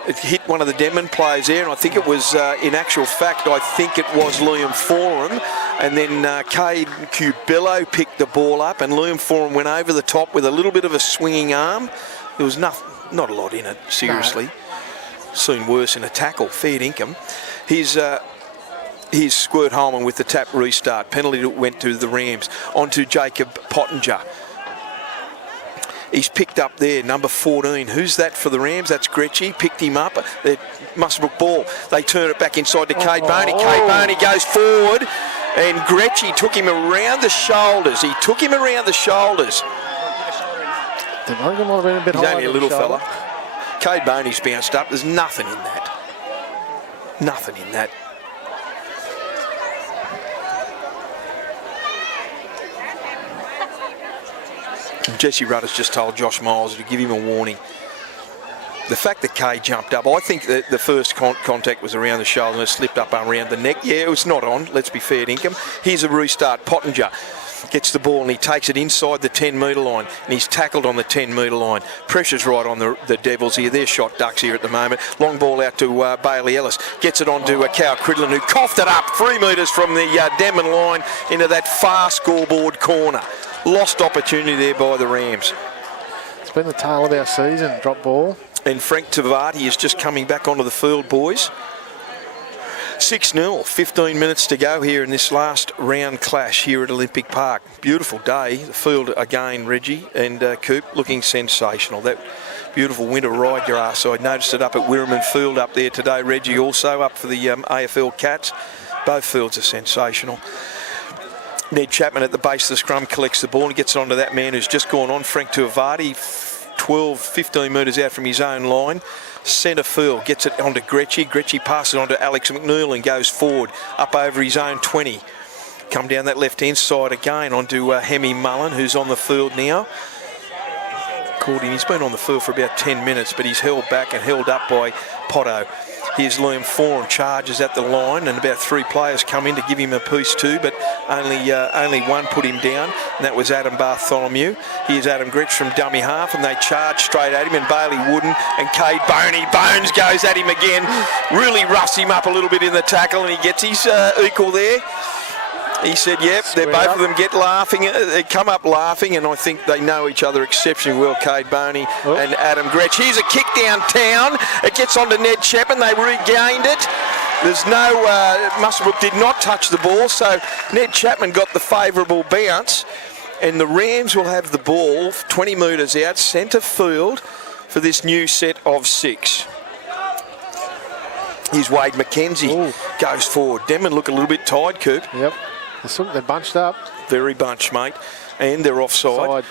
It hit one of the Denman players there, and I think it was, in actual fact, I think it was Liam Foran. And then Cade Cubello picked the ball up, and Liam Foran went over the top with a little bit of a swinging arm. There was not a lot in it, seriously. No. Soon worse in a tackle, fair income. Here's Squirt Holman with the tap restart. Penalty went to the Rams. On to Jacob Pottinger. He's picked up there, number 14. Who's that for the Rams? That's Gretschy. Picked him up. The Muswellbrook ball. They turn it back inside to Cade Boney. Cade Boney goes forward, and Gretschy took him around the shoulders. He took him around the shoulders. He's only a little fella. Cade Boney's bounced up. There's nothing in that. Nothing in that. Jesse Rudder's just told Josh Miles to give him a warning. the fact that Kay jumped up, I think that the first contact was around the shoulder and it slipped up around the neck. Yeah, it was not on. Let's be fair to Ingham. Here's a restart. Pottinger gets the ball and he takes it inside the 10-metre line and he's tackled on the 10-metre line. Pressure's right on the Devils here. They're shot ducks here at the moment. Long ball out to Bailey Ellis. Gets it on to Cow Cridlin, who coughed it up 3 metres from the Denman line into that far scoreboard corner. Lost opportunity there by the Rams. It's been the tail of our season, drop ball. And Frank Tavati is just coming back onto the field, boys. 6-0, 15 minutes to go here in this last round clash here at Olympic Park. Beautiful day. The field again, Reggie and Coop, looking sensational. That beautiful winter ryegrass. I noticed it up at Wirraman Field up there today. Reggie also up for the AFL Cats. Both fields are sensational. Ned Chapman at the base of the scrum collects the ball and gets it onto that man who's just gone on, Frank Tuivati, 12, 15 metres out from his own line. Centre field, gets it onto Gretchy. Gretchy passes it on to Alex McNeil and goes forward, up over his own 20. Come down that left-hand side again onto Hemi Mullen, who's on the field now. Called him. He's been on the field for about 10 minutes, but he's held back and held up by Potto. Here's Liam Foran, charges at the line, and about 3 players come in to give him a piece too, but only one put him down, and that was Adam Bartholomew. Here's Adam Gretsch from dummy half, and they charge straight at him, and Bailey Wooden and Cade Boney. Bones goes at him again, really roughs him up a little bit in the tackle, and he gets his equal there. He said, yep, they're both of them get laughing. They come up laughing, and I think they know each other exceptionally well, Cade Boney and Adam Gretsch. Here's a kick downtown. It gets onto Ned Chapman. They regained it. There's no, Muswellbrook did not touch the ball, so Ned Chapman got the favourable bounce, and the Rams will have the ball 20 metres out, centre field, for this new set of 6. Here's Wade McKenzie, goes forward. Denman look a little bit tired, Coop. Yep. They're bunched up. Very bunched, mate. And they're offside.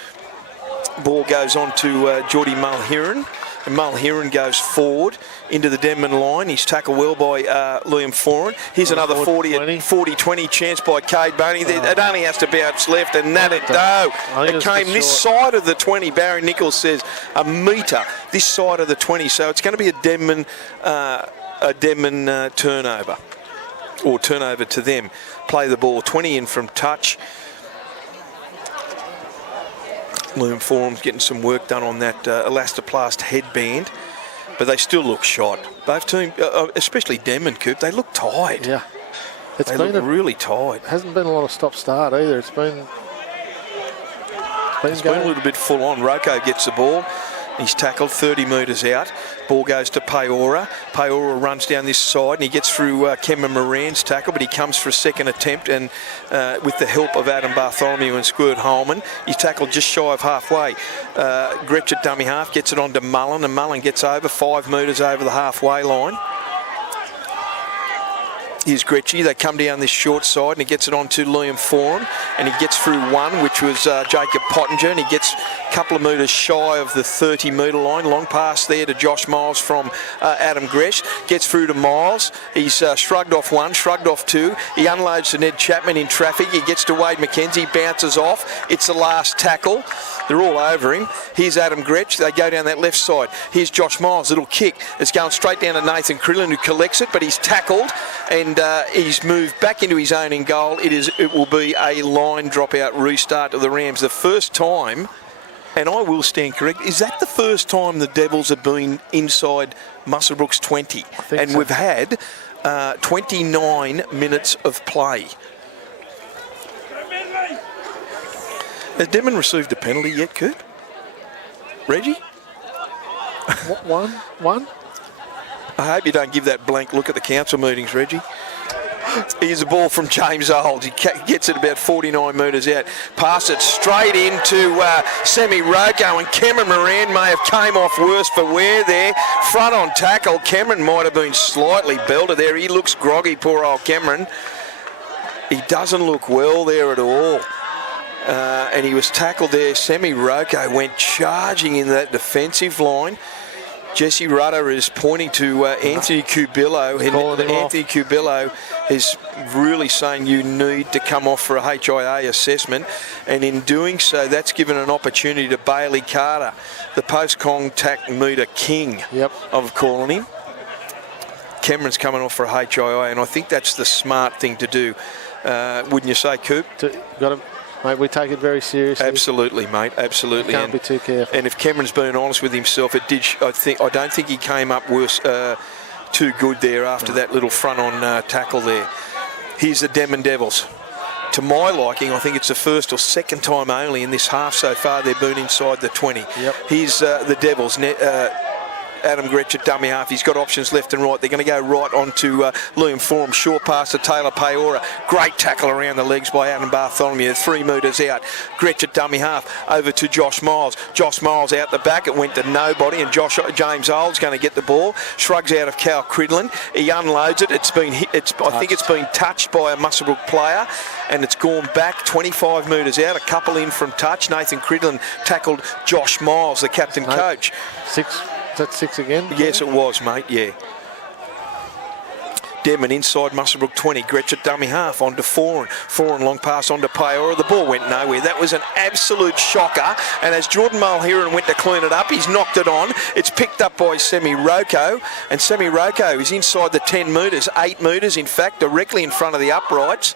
Ball goes on to Geordie Mulheron. And Mulheron goes forward into the Denman line. He's tackled well by Liam Foran. Here's another 40-20 chance by Cade Boney. It only has to bounce left, and that it came this side of the 20. Barry Nichols says a metre this side of the 20. So it's going to be a Denman turnover, or turnover to them. Play the ball 20 in from touch. Liam Foran's getting some work done on that elastoplast headband, but they still look shot. Both teams, especially Denman, Coop, they look tired. Yeah, they look really tired. Hasn't been a lot of stop-start either. It's been a little bit full on. Rocco gets the ball. He's tackled 30 metres out. Ball goes to Peora. Peora runs down this side and he gets through Cameron Moran's tackle, but he comes for a second attempt, and with the help of Adam Bartholomew and Squirt Holman, he's tackled just shy of halfway. Gretsch at dummy half gets it on to Mullen, and Mullen gets over 5 metres over the halfway line. Here's Gretchy. They come down this short side and he gets it on to Liam Foran, and he gets through one, which was Jacob Pottinger, and he gets a couple of metres shy of the 30-metre line. Long pass there to Josh Miles from Adam Gretsch. Gets through to Miles. He's shrugged off one, shrugged off two. He unloads to Ned Chapman in traffic. He gets to Wade McKenzie, bounces off. It's the last tackle. They're all over him. Here's Adam Gretsch. They go down that left side. Here's Josh Miles. Little kick. It's going straight down to Nathan Crillon, who collects it, but he's tackled, and he's moved back into his own in goal. It will be a line dropout restart of the Rams. The first time, and I will stand correct, is that the first time the Devils have been inside Muswellbrook's 20? And so. We've had 29 minutes of play. Has Denman received a penalty yet, Coop? Reggie? One? I hope you don't give that blank look at the council meetings, Reggie. Here's a ball from James Old. He gets it about 49 metres out. Pass it straight into Sammy Rocco, and Cameron Moran may have came off worse for wear there. Front on tackle. Cameron might have been slightly belted there. He looks groggy, poor old Cameron. He doesn't look well there at all. And he was tackled there. Sammy Rocco went charging in that defensive line. Jesse Rudder is pointing to Anthony Cubillo. And Anthony Cubillo is really saying you need to come off for a HIA assessment. And in doing so, that's given an opportunity to Bailey Carter, the post-contact meter king of calling him. Cameron's coming off for a HIA, and I think that's the smart thing to do. Wouldn't you say, Coop? Mate, we take it very seriously. Absolutely, mate. Absolutely. Can't be too careful. And if Cameron's been honest with himself, it did. I don't think he came up worse, too good there after that little front-on tackle there. Here's the Denman Devils. To my liking, I think it's the first or second time only in this half so far they've been inside the 20. Here's the Devils. Adam Gretsch at dummy half. He's got options left and right. They're going to go right onto Liam Forum. Short pass to Taylor Paora. Great tackle around the legs by Adam Bartholomew. 3 metres out. Gretsch at dummy half. Over to Josh Miles. Josh Miles out the back. It went to nobody, and James Old's going to get the ball. Shrugs out of Cal Cridlin. He unloads it. It's been hit. I think it's been touched by a Muswellbrook player, and it's gone back 25 metres out. A couple in from touch. Nathan Cridlin tackled Josh Miles, the captain coach. 6. Is that 6 again? Yes, it was, mate, yeah. Denman inside Muswellbrook 20. Gretsch at dummy half onto Foran. Foran long pass onto Paora. The ball went nowhere. That was an absolute shocker. And as Jordan Mulheron went to clean it up, he's knocked it on. It's picked up by Semi Rocco. And Semi Rocco is inside the 10 metres, 8 metres, in fact, directly in front of the uprights.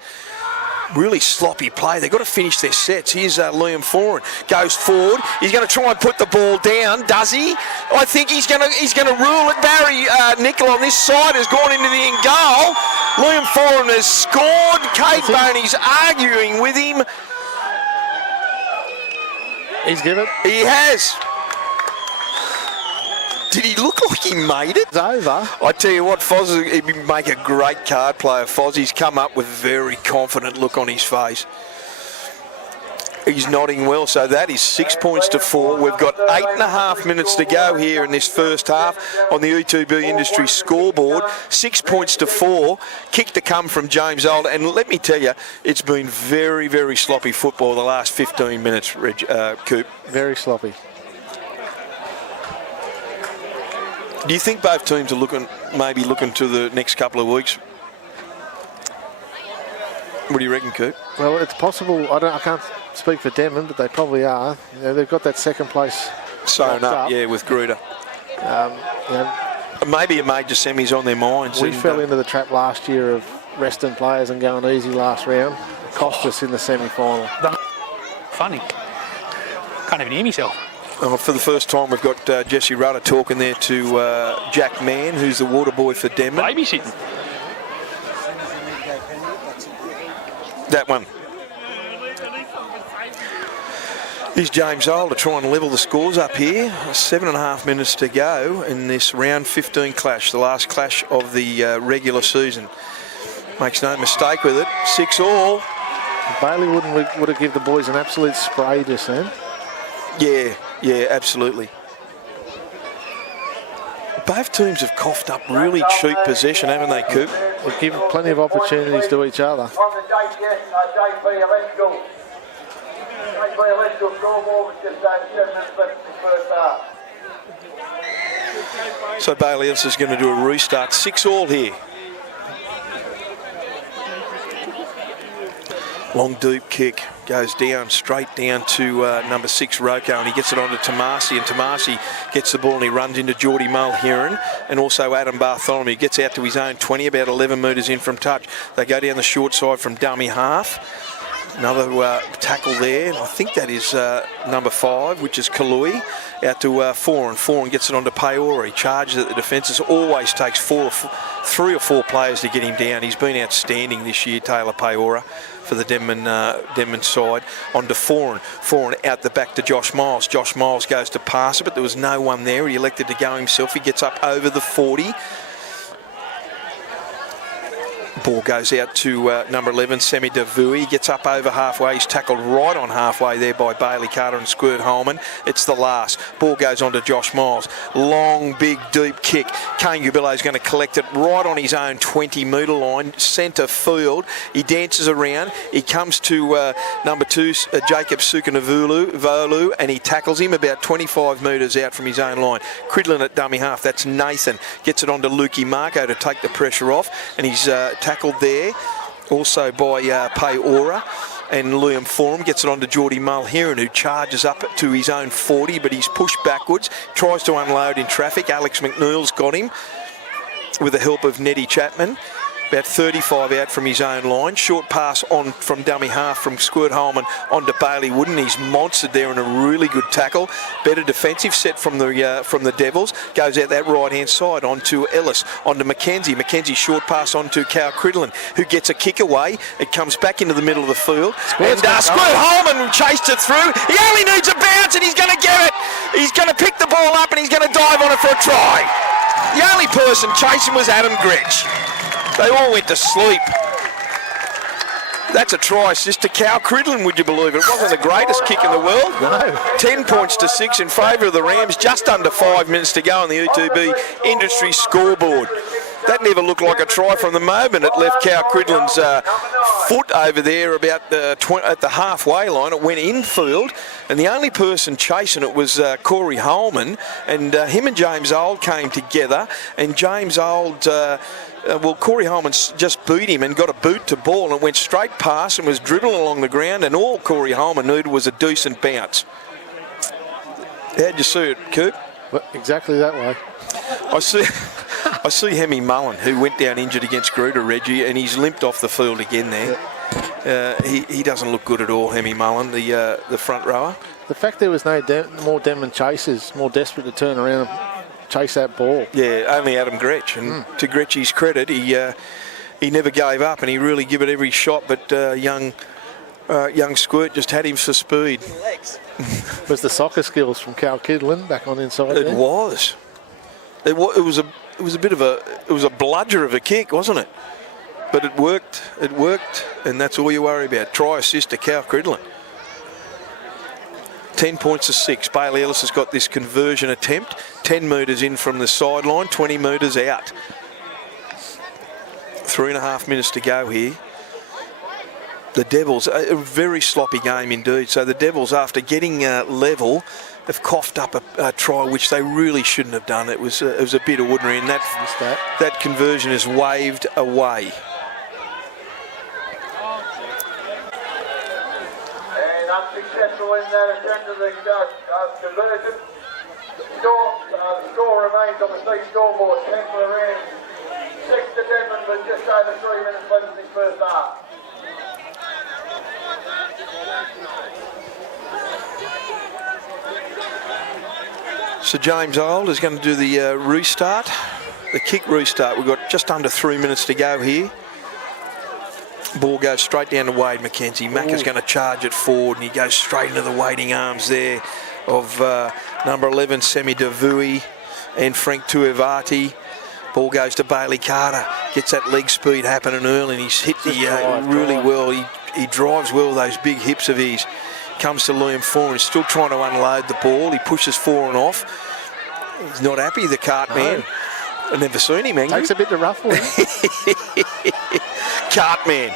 Really sloppy play. They've got to finish their sets. Here's Liam Foran. Goes forward. He's going to try and put the ball down. Does he? I think he's going to rule it. Barry Nickel on this side has gone into the end goal. Liam Foran has scored. Kate Boney's arguing with him. He's given it. He has. Did he look like he made it? It's over. I tell you what, Foz would make a great card player. Fozzie's come up with a very confident look on his face. He's nodding well, so that is 6 points to 4. We've got 8.5 minutes to go here in this first half on the E2B Industry scoreboard. 6 points to 4. Kick to come from James Old. And let me tell you, it's been very, very sloppy football the last 15 minutes, Coop. Very sloppy. Do you think both teams are maybe looking to the next couple of weeks? What do you reckon, Coop? Well, it's possible. I can't speak for Denman, but they probably are. You know, they've got that second place sewn up, yeah, with Gruder. Maybe a major semi's on their minds. We fell into the trap last year of resting players and going easy last round. It cost us in the semi-final. Funny. Can't even hear myself. For the first time, we've got Jesse Rudder talking there to Jack Mann, who's the water boy for Denman. Babysitting. That one. Here's James Old to try and level the scores up here. 7.5 minutes to go in this round 15 clash, the last clash of the regular season. Makes no mistake with it. 6-all. Bailey would have given the boys an absolute spray just then. Yeah, absolutely. Both teams have coughed up really cheap possession, haven't they, Coop? We've given plenty of opportunities to each other. So Bailey Ellis is going to do a restart. 6-all here. Long deep kick goes down, straight down to number 6 Rocco, and he gets it on to Tomasi, and Tomasi gets the ball and he runs into Geordie Mulheron and also Adam Bartholomew. Gets out to his own 20, about 11 metres in from touch. They go down the short side from dummy half. Another tackle there. I think that is number 5, which is Kalui, out to Foran. Foran gets it onto Paora. He charges at the defences. Always takes 3 or 4 players to get him down. He's been outstanding this year, Taylor Paora, for the Denman side. Onto Foran. Foran out the back to Josh Miles. Josh Miles goes to pass it, but there was no one there. He elected to go himself. He gets up over the 40. Ball goes out to number 11, Semi Davui. He gets up over halfway. He's tackled right on halfway there by Bailey Carter and Squirt Holman. It's the last. Ball goes on to Josh Miles. Long, big, deep kick. Kane Gubillo is going to collect it right on his own 20-metre line, centre field. He dances around. He comes to number 2, Jacob Sukanavulu, and he tackles him about 25 metres out from his own line. Cridlin at dummy half. That's Nathan. Gets it on to Lukey Marco to take the pressure off, and he's tackled there also by Pay Ora. And Liam Forum gets it on to Geordie Mulheron, who charges up to his own 40, but he's pushed backwards, tries to unload in traffic. Alex McNeil's got him with the help of Neddy Chapman. About 35 out from his own line. Short pass on from dummy half from Squirt Holman onto Bailey Wooden. He's monstered there in a really good tackle. Better defensive set from the Devils. Goes out that right-hand side onto Ellis, onto McKenzie. McKenzie short pass onto Cal Cridlin, who gets a kick away. It comes back into the middle of the field. Squirt Holman chased it through. He only needs a bounce and he's going to get it. He's going to pick the ball up and he's going to dive on it for a try. The only person chasing was Adam Gretsch. They all went to sleep. That's a try assist to Cal Cridlin, would you believe it? It wasn't the greatest kick in the world. No. 10 points to 6 in favour of the Rams. Just under 5 minutes to go on the UTB industry scoreboard. That never looked like a try from the moment. It left Cal Cridlin's foot over there about at the halfway line. It went infield, and the only person chasing it was Corey Holman, and him and James Old came together, and James Old... Corey Holman just beat him and got a boot to ball, and it went straight past and was dribbling along the ground, and all Corey Holman needed was a decent bounce. How'd you see it, Coop? Well, exactly that way. I see Hemi Mullen, who went down injured against Gruder, Reggie, and he's limped off the field again there. He doesn't look good at all, Hemi Mullen, the front rower. The fact there was no more Denman chasers, more desperate to turn around and chase that ball. Yeah, only Adam Gretsch, and to Gretsch's credit, he never gave up, and he really gave it every shot. But young Squirt just had him for speed. Was the soccer skills from Cal Cridlin back on inside? It was. It was a bludger of a kick, wasn't it? But it worked. It worked, and that's all you worry about. Try assist to Cal Cridlin. 10 points to 6. Bailey Ellis has got this conversion attempt. 10 metres in from the sideline, 20 metres out. 3.5 minutes to go here. The Devils, a very sloppy game indeed. So the Devils, after getting level, have coughed up a try which they really shouldn't have done. It was a bit ordinary, and that conversion is waved away. Unsuccessful in that attempt of the conversion. The score remains on the state scoreboard. 10 for the Rams, 6 to Denman, with just over 3 minutes left in this first half. So James Old is going to do the restart, the kick restart. We've got just under 3 minutes to go here. Ball goes straight down to Wade McKenzie. Macca's going to charge it forward, and he goes straight into the waiting arms there of number 11, Semi Davui, and Frank Tuivati. Ball goes to Bailey Carter. Gets that leg speed happening early, and he's hit really well. He drives well, those big hips of his. Comes to Liam Foran. He's still trying to unload the ball. He pushes Foran off. He's not happy, the cart man. I've never seen him angry. Takes a bit to ruffle him. Cartman.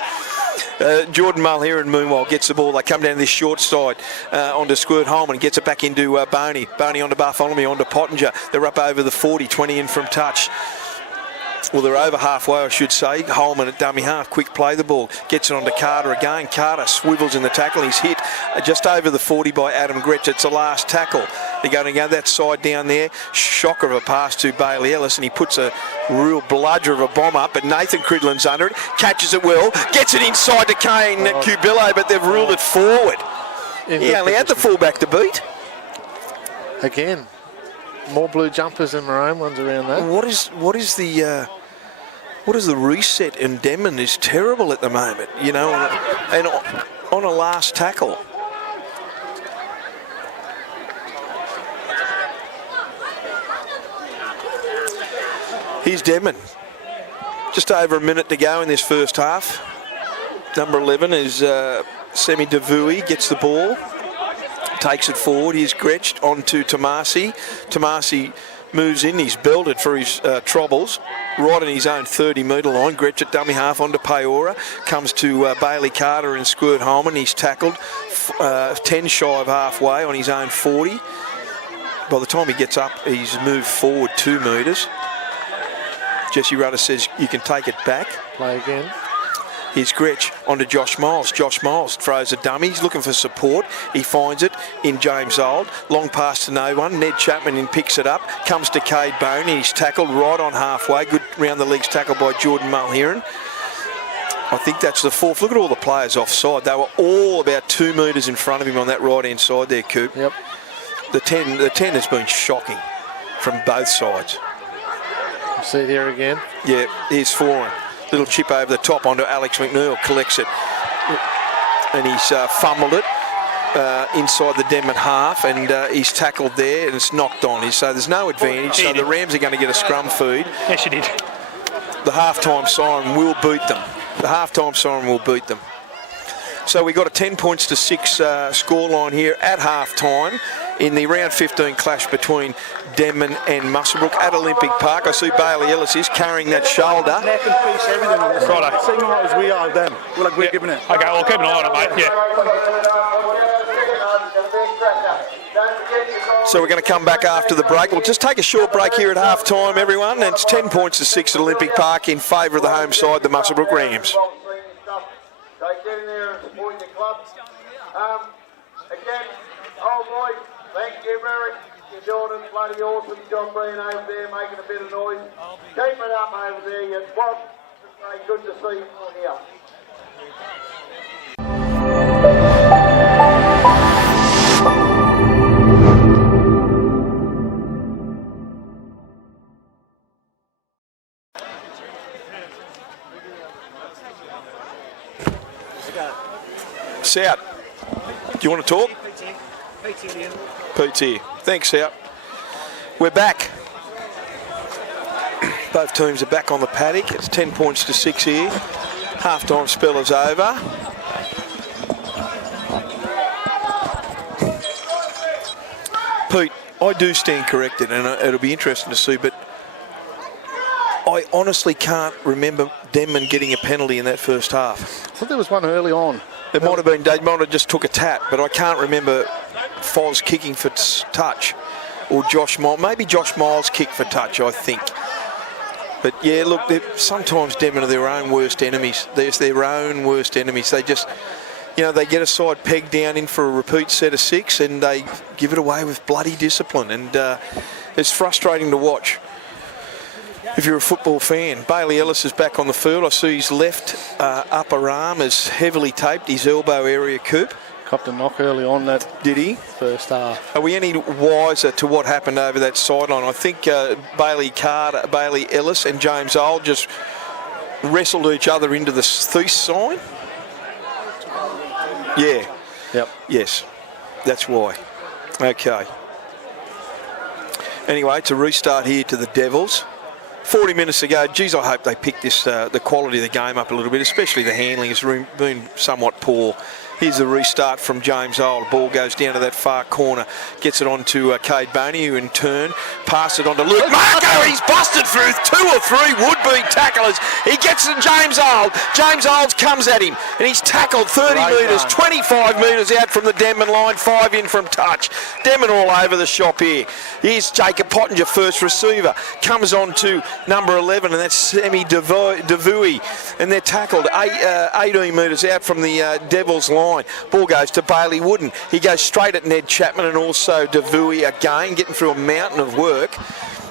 Jordan Mulheron, meanwhile, gets the ball. They come down this short side onto Squirt Holman, gets it back into Boney. Boney onto Bartholomew, onto Pottinger. They're up over the 40, 20 in from touch. Well, they're over halfway, I should say. Holman at dummy half, quick play the ball. Gets it onto Carter again. Carter swivels in the tackle. He's hit just over the 40 by Adam Gretsch. It's the last tackle. They're going to go that side down there. Shocker of a pass to Bailey Ellis, and he puts a real bludger of a bomb up, but Nathan Cridlin's under it. Catches it well. Gets it inside to Kane Cubillo, but they've ruled it forward. He only had the fullback to beat. Again, more blue jumpers than maroon ones around there. What is the reset in Denman is terrible at the moment, you know, and on a last tackle. Here's Denman. Just over a minute to go in this first half. Number 11 is Semi Davui, gets the ball, takes it forward. Here's Gretsch on to Tomasi. Tomasi moves in, he's belted for his troubles, right in his own 30-metre line. Gretsch at dummy half onto Peora, comes to Bailey Carter and Squirt Holman. He's tackled 10 shy of halfway on his own 40. By the time he gets up, he's moved forward 2 metres. Jesse Rudder says you can take it back. Play again. Here's Gretsch onto Josh Miles. Josh Miles throws a dummy. He's looking for support. He finds it in James Old. Long pass to no one. Ned Chapman in picks it up. Comes to Cade Boney. He's tackled right on halfway. Good round the legs tackle by Jordan Mulheron. I think that's the fourth. Look at all the players offside. They were all about 2 metres in front of him on that right-hand side there, Coop. Yep. The 10 has been shocking from both sides. See it here again. Yeah, here's Foran. Little chip over the top onto Alex McNeil, collects it. And he's fumbled it inside the Denman half, and he's tackled there, and it's knocked on. So there's no advantage, so the Rams are going to get a scrum feed. Yes, you did. The halftime siren will beat them. The halftime siren will beat them. So we got a 10 points to 6 scoreline here at halftime in the round 15 clash between Denman and Muswellbrook at Olympic Park. I see Bailey Ellis is carrying that shoulder. Neck and face, everything on this side. Same amount as we are them. We're giving it. Okay, well, keep an eye on it, mate. Yeah. So we're going to come back after the break. We'll just take a short break here at half time, everyone. And it's 10 points to 6 at Olympic Park in favour of the home side, the Muswellbrook Rams. So get in there and support your club. Again, old boys, thank you very much. You're doing a bloody awesome job being over there, making a bit of noise. Keep it up over there, you Bob. It's very good to see you all here. Sout, do you want to talk? PT. Thanks, Sout. We're back. Both teams are back on the paddock. It's 10 points to 6 here. Half-time spell is over. Pete, I do stand corrected, and it'll be interesting to see, but I honestly can't remember Denman getting a penalty in that first half. I thought there was one early on. It might have been, they might have just took a tap, but I can't remember Foz kicking for touch, or Josh Miles. Maybe Josh Miles kicked for touch, I think. But yeah, look, sometimes Denman are their own worst enemies. There's their own worst enemies. They just, you know, they get a side peg down in for a repeat set of 6, and they give it away with bloody discipline. And it's frustrating to watch if you're a football fan. Bailey Ellis is back on the field. I see his left upper arm is heavily taped, his elbow area, Coop. Copped a knock early on that. Did he? First half. Are we any wiser to what happened over that sideline? I think Bailey Ellis and James Old just wrestled each other into the Thies sign. Yeah. Yep. Yes. That's why. Okay. Anyway, it's a restart here to the Devils. 40 minutes ago, geez, I hope they pick this the quality of the game up a little bit, especially the handling has been somewhat poor. Here's the restart from James Old. Ball goes down to that far corner. Gets it on to Cade Boney, who in turn passes it on to Luke Marco. He's busted through 2 or 3 would-be tacklers. He gets to James Old. James Old comes at him, and he's tackled 30 metres, 25 metres out from the Denman line, 5 in from touch. Denman all over the shop here. Here's Jacob Pottinger, first receiver. Comes on to number 11, and that's Semi Davui. And they're tackled 18 metres out from the Devils line. Ball goes to Bailey Wooden. He goes straight at Ned Chapman and also Davui again, getting through a mountain of work.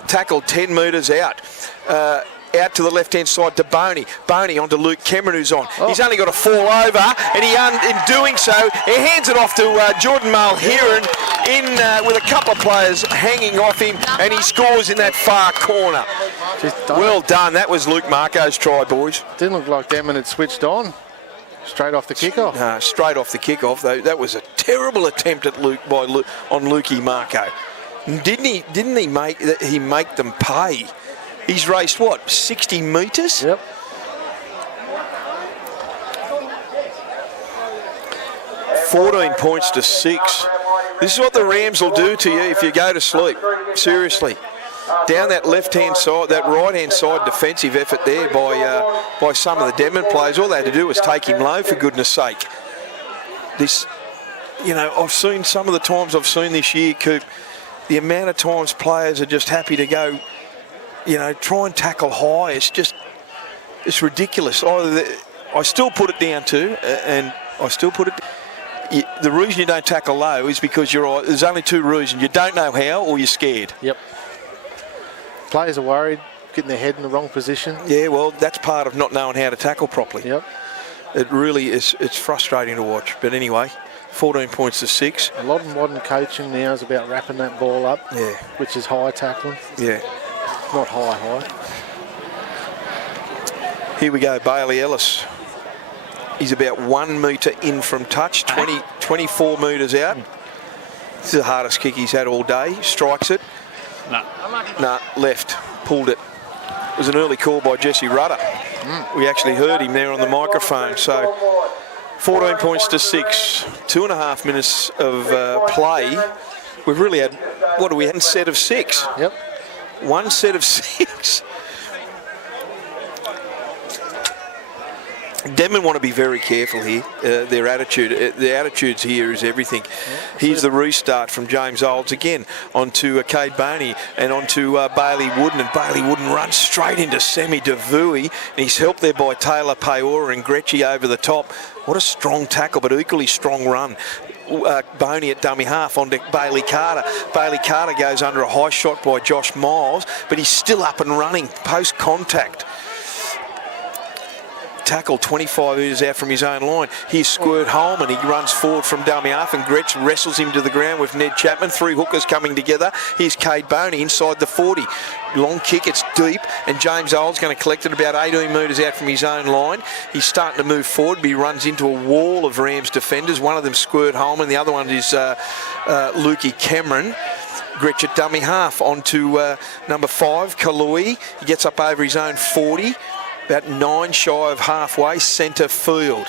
Tackled 10 metres out. Out to the left-hand side to Boney. Boney onto Luke Cameron, who's on. He's only got to fall over, and in doing so, he hands it off to Jordan Mulheron with a couple of players hanging off him, and he scores in that far corner. Well done. That was Luke Marco's try, boys. Didn't look like Denman had switched on. Straight off the kickoff. Straight off the kickoff, though. That was a terrible attempt at on Lukey Marco. Didn't he make them pay? He's raced, what, 60 metres? Yep. $14 points to 6. This is what the Rams will do to you if you go to sleep. Seriously. Down that left-hand side, that right-hand side defensive effort there by some of the Denman players. All they had to do was take him low, for goodness sake. This, you know, I've seen some of the times I've seen this year, Coop, the amount of times players are just happy to go, you know, try and tackle high. It's ridiculous. I still put it down to, and I still put it down. The reason you don't tackle low is because there's only two reasons. You don't know how, or you're scared. Yep. Players are worried, getting their head in the wrong position. Yeah, well, that's part of not knowing how to tackle properly. Yep. It really is. It's frustrating to watch. But anyway, 14 points to 6. A lot of modern coaching now is about wrapping that ball up, Yeah. which is high tackling. Yeah. Not high. Here we go, Bailey Ellis. He's about 1 metre in from touch, 24 metres out. This is the hardest kick he's had all day. Strikes it. No, left. Pulled it. It was an early call by Jesse Rudder. We actually heard him there on the microphone. So 14 points to 6. 2.5 minutes of play. We've really had, what do we have? One set of 6. Yep. One set of 6. Denman want to be very careful here. Their attitude, the attitudes here is everything. Here's the restart from James Olds again onto Cade Boney and onto Bailey Wooden, and Bailey Wooden runs straight into Semi Devui, and he's helped there by Taylor Paora and Gretchy over the top. What a strong tackle, but equally strong run. Boney at dummy half onto Bailey Carter. Bailey Carter goes under a high shot by Josh Miles, but he's still up and running post contact. Tackle 25 metres out from his own line. Here's Squirt Holman. He runs forward from dummy half, and Gretsch wrestles him to the ground with Ned Chapman. 3 hookers coming together. Here's Cade Boney inside the 40. Long kick, it's deep, and James Old's going to collect it about 18 metres out from his own line. He's starting to move forward, but he runs into a wall of Rams defenders. One of them Squirt Holman, the other one is Lukey Cameron. Gretsch at dummy half onto number 5, Kaloi. He gets up over his own 40. About 9 shy of halfway, centre field.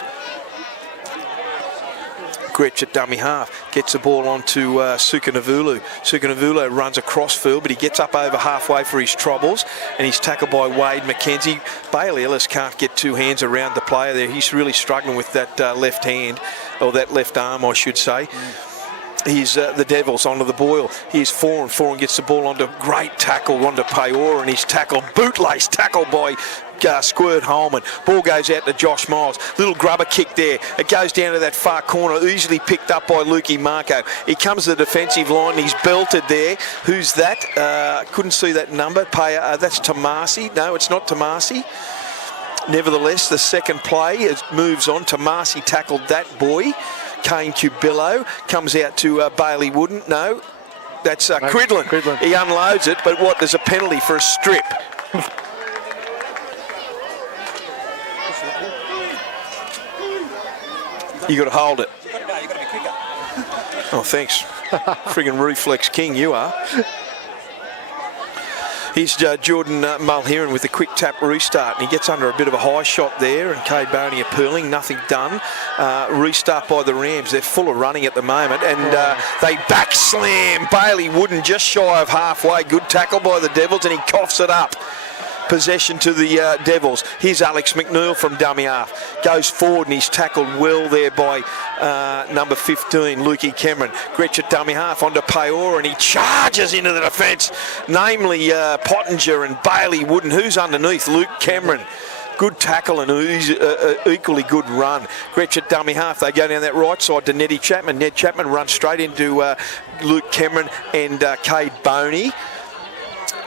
Gretsch at dummy half gets the ball onto Sukanavulu. Sukanavulu runs across field, but he gets up over halfway for his troubles, and he's tackled by Wade McKenzie. Bailey Ellis can't get 2 hands around the player there. He's really struggling with that left hand, or that left arm, I should say. Here's the Devils onto the Boyle. Here's Foran. Foran gets the ball onto great tackle onto Paora, and he's tackled, bootlace tackle by Squirt Holman. Ball goes out to Josh Miles. Little grubber kick there. It goes down to that far corner, easily picked up by Lukey Marco. He comes to the defensive line. He's belted there. Who's that? Couldn't see that number. That's Tomasi. No, it's not Tomasi. Nevertheless, the second play, it moves on. Tomasi tackled that boy. Kane Cubillo comes out to Bailey Wooden. No, that's Cridlin. He unloads it, but what? There's a penalty for a strip. You got to hold it. You got to be quicker. Oh, thanks. Friggin' reflex king you are. Here's Jordan Mulheron with the quick tap restart, and he gets under a bit of a high shot there, and Cade Boney appealing, nothing done. Restart by the Rams. They're full of running at the moment, and they back slam Bailey Wooden just shy of halfway. Good tackle by the Devils, and he coughs it up. Possession to the Devils. Here's Alex McNeil from dummy half. Goes forward, and he's tackled well there by number 15, Lukey Cameron. Gretsch at dummy half onto Paora, and he charges into the defence, namely Pottinger and Bailey Wooden. Who's underneath? Luke Cameron. Good tackle and equally good run. Gretsch at dummy half. They go down that right side to Neddy Chapman. Ned Chapman runs straight into Luke Cameron and Cade Boney.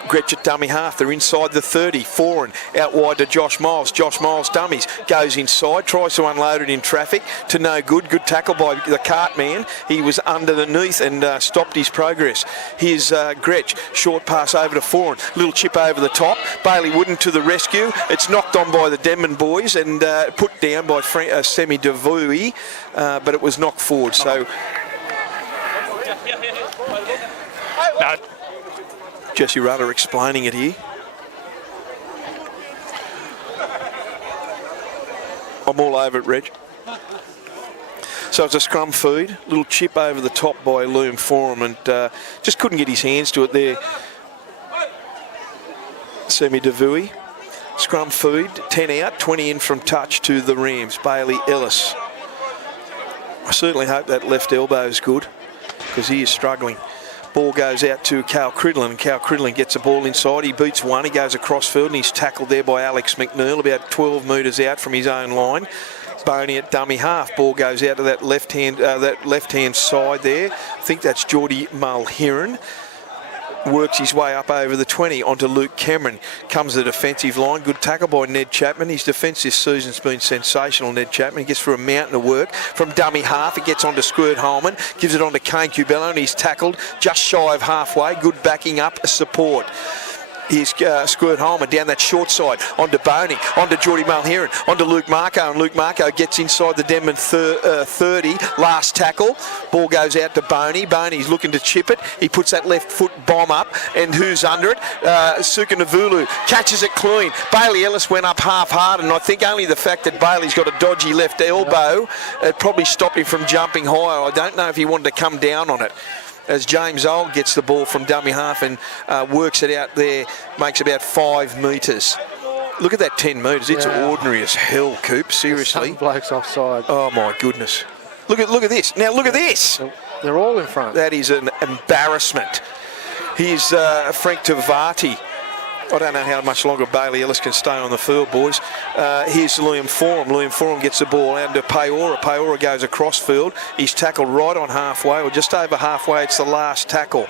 Gretsch at dummy half. They're inside the 30. Foran out wide to Josh Miles. Josh Miles dummies. Goes inside. Tries to unload it in traffic. To no good. Good tackle by the cart man. He was underneath and stopped his progress. Here's Gretsch. Short pass over to Foran. Little chip over the top. Bailey Wooden to the rescue. It's knocked on by the Denman boys and put down by Semi Devui, but it was knocked forward. So... No. Jesse Rudder explaining it here. I'm all over it, Reg. So it's a scrum feed, little chip over the top by Liam Forum, and just couldn't get his hands to it there. Semi Davui. Scrum feed, 10 out, 20 in from touch to the Rams. Bailey Ellis. I certainly hope that left elbow is good, because he is struggling. Ball goes out to Cal Cridlin, and Cal Cridlin gets the ball inside. He beats one, he goes across field, and he's tackled there by Alex McNeil, about 12 metres out from his own line. Boney at dummy half. Ball goes out to that left-hand side there. I think that's Geordie Mulheron. Works his way up over the 20 onto Luke Cameron. Comes the defensive line. Good tackle by Ned Chapman. His defence this season's been sensational, Ned Chapman. He gets through a mountain of work. From dummy half, it gets onto Squirt Holman. Gives it on to Kane Cubello, and he's tackled just shy of halfway. Good backing up support. Here's Squirt Holman down that short side, onto Boney, onto Geordie Mulheron, onto Luke Marco, and Luke Marco gets inside the Denman 30, last tackle. Ball goes out to Boney. Boney's looking to chip it. He puts that left foot bomb up, and who's under it? Suka Navulu catches it clean. Bailey Ellis went up half-hard, and I think only the fact that Bailey's got a dodgy left elbow, it probably stopped him from jumping higher. I don't know if he wanted to come down on it. As James Old gets the ball from dummy half and works it out there, makes about 5 metres. Look at that 10 metres. It's ordinary as hell, Coop. Seriously. Some blokes offside. Oh, my goodness. Look at this. Now, look at this. They're all in front. That is an embarrassment. Here's Frank Tavati. I don't know how much longer Bailey Ellis can stay on the field, boys. Here's Liam Forum. Liam Forum gets the ball out to Paora. Paora goes across field. He's tackled right on halfway, or just over halfway. It's the last tackle.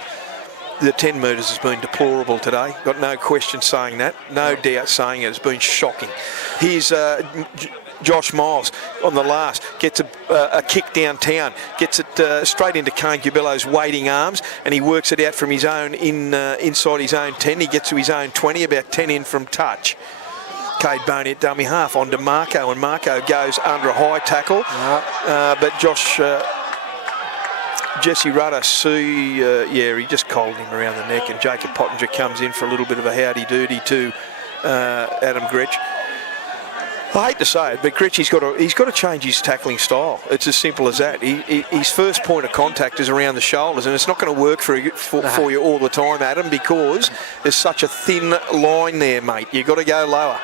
The 10 metres has been deplorable today. Got no question saying that. No doubt saying it. It's been shocking. Here's Josh Miles on the last, gets a kick downtown, gets it straight into Kane Cubello's waiting arms, and he works it out from his own inside his own 10. He gets to his own 20, about 10 in from touch. Cade Boney at dummy half onto Marco, and Marco goes under a high tackle, but Jesse Rudder, he just collared him around the neck, and Jacob Pottinger comes in for a little bit of a howdy-doody to Adam Gretsch. I hate to say it, but Gretsch's got to change his tackling style. It's as simple as that. His first point of contact is around the shoulders, and it's not going to work for you all the time, Adam, because there's such a thin line there, mate. You've got to go lower.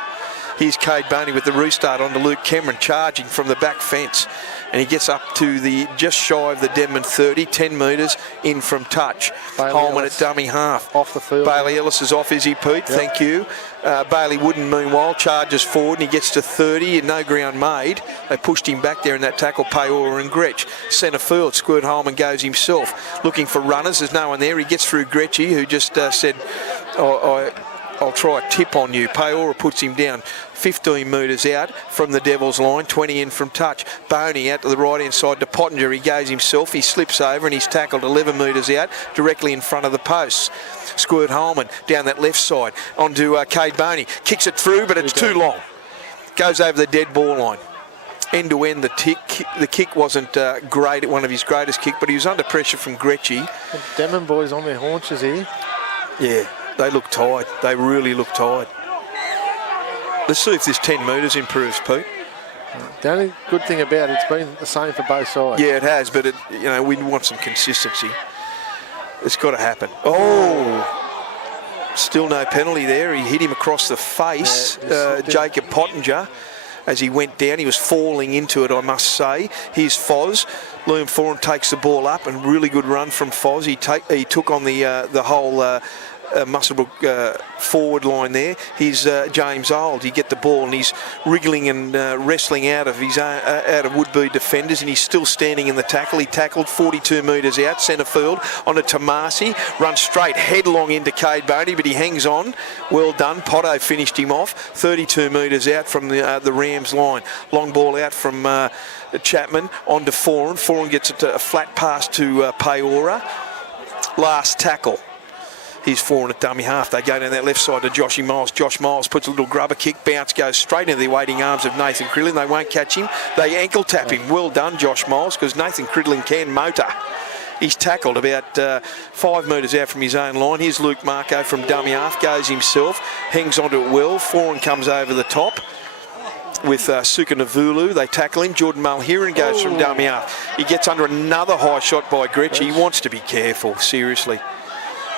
Here's Cade Boney with the restart onto Luke Cameron, charging from the back fence. And he gets up to the just shy of the Denman 30, 10 metres in from touch. Bailey Holman Ellis at dummy half. off the field. Bailey Ellis is off, is he, Pete? Yep. Thank you. Bailey Wooden, meanwhile, charges forward and he gets to 30 and no ground made. They pushed him back there in that tackle, Paora and Gretsch. Centre field, Squirt Holman goes himself. Looking for runners, there's no one there. He gets through Gretschy, who just said, I'll try a tip on you. Paora puts him down 15 metres out from the Devil's line, 20 in from touch. Boney out to the right-hand side to Pottinger. He goes himself. He slips over and he's tackled 11 metres out, directly in front of the posts. Squirt Holman down that left side onto Cade Boney. Kicks it through, but it's too long. Goes over the dead ball line. End-to-end, the kick wasn't great, one of his greatest kick, but he was under pressure from Gretschy. The Denman boys on their haunches here. Yeah, they look tired. They really look tired. Let's see if this 10 metres improves, Pete. The only good thing about it's been the same for both sides. Yeah, it has, but we want some consistency. It's got to happen. Oh, still no penalty there. He hit him across the face, Jacob Pottinger, as he went down. He was falling into it, I must say. Here's Foz. Liam Foran takes the ball up, and really good run from Foz. He took on the whole Muswellbrook forward line there. Here's James Old. He get the ball and he's wriggling and wrestling out of would-be defenders, and he's still standing in the tackle. He tackled 42 metres out, centre field onto Tomasi. Runs straight headlong into Cade Boney, but he hangs on. Well done. Potto finished him off. 32 metres out from the Rams line. Long ball out from Chapman onto Foran. Foran gets it to a flat pass to Paora. Last tackle. He's Foran at dummy half. They go down that left side to Joshy Miles. Josh Miles puts a little grubber kick. Bounce goes straight into the waiting arms of Nathan Cridlin. They won't catch him. They ankle tap him. Well done, Josh Miles, because Nathan Cridlin can motor. He's tackled about 5 metres out from his own line. Here's Luke Marco from dummy half. Goes himself. Hangs onto it well. Foran comes over the top. with Sukanavulu. They tackle him. Jordan Mulheron goes from dummy half. He gets under another high shot by Gretsch. He wants to be careful, seriously.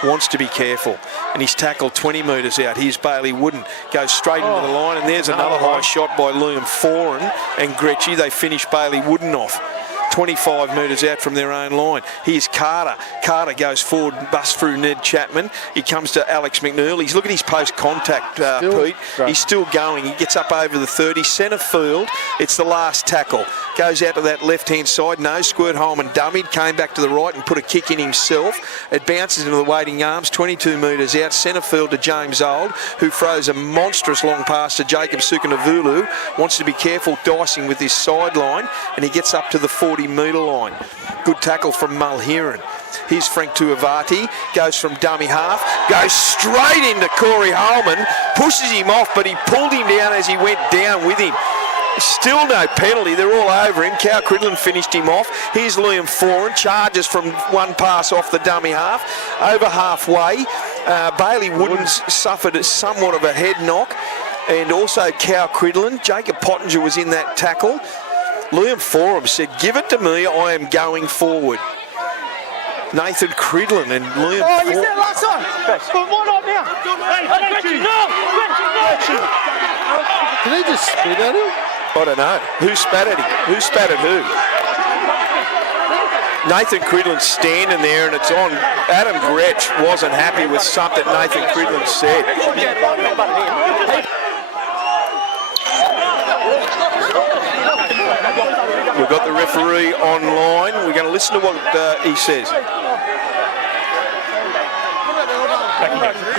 Wants to be careful. And he's tackled 20 metres out. Here's Bailey Wooden. Goes straight into the line. And there's another high shot by Liam Foran and Gretschy. They finish Bailey Wooden off. 25 metres out from their own line. Here's Carter. Carter goes forward, busts through Ned Chapman. He comes to Alex McNeil. He's looking at his post-contact, Pete. He's still going. He gets up over the 30. Centre field. It's the last tackle. Goes out to that left-hand side. No squirt home and dummied. Came back to the right and put a kick in himself. It bounces into the waiting arms. 22 metres out. Centre field to James Old, who throws a monstrous long pass to Jacob Sukanavulu. Wants to be careful dicing with his sideline. And he gets up to the 40-metre line. Good tackle from Mulheron. Here's Frank Tuivati, goes from dummy half, goes straight into Corey Holman, pushes him off, but he pulled him down as he went down with him. Still no penalty, they're all over him. Cal Cridlin finished him off. Here's Liam Foran, charges from one pass off the dummy half, over halfway. Bailey Wooden suffered somewhat of a head knock, and also Cal Cridlin. Jacob Pottinger was in that tackle. Liam Foran said, "Give it to me, I am going forward." Nathan Cridlin and Liam Foran. You said last time. But why not now? Did he just spit at him? I don't know. Who spat at him? Who spat at who? Nathan Cridlin's standing there and it's on. Adam Gretsch wasn't happy with something Nathan Cridlin said. We've got the referee online. We're going to listen to what he says.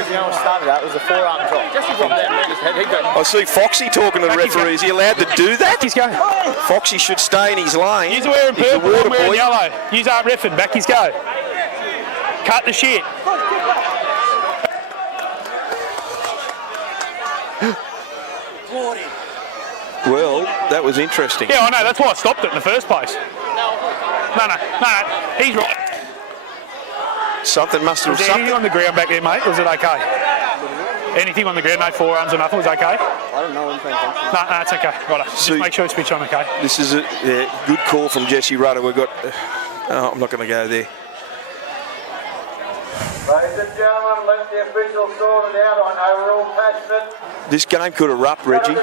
You know what started that? It was a forearm drop. I see Foxy talking to the referee. Is he allowed to do that? He's going. Foxy should stay in his lane. He's wearing He's the purple, water I'm wearing boy. yellow. Use aren't riffing. Back his go. Cut the shit. Well, that was interesting. Yeah, I know. That's why I stopped it in the first place. No. He's right. Something must have Was there anything something. on the ground back there, mate? Was it okay? Anything on the ground, no forearms or nothing, was okay? I don't know anything. No, it's okay. Right, just See- make sure it's switch on, okay? This is a good call from Jesse Rudder. We've got. I'm not going to go there. Ladies and gentlemen, let the officials sort it out. I know we're all passionate. This game could erupt, Reggie.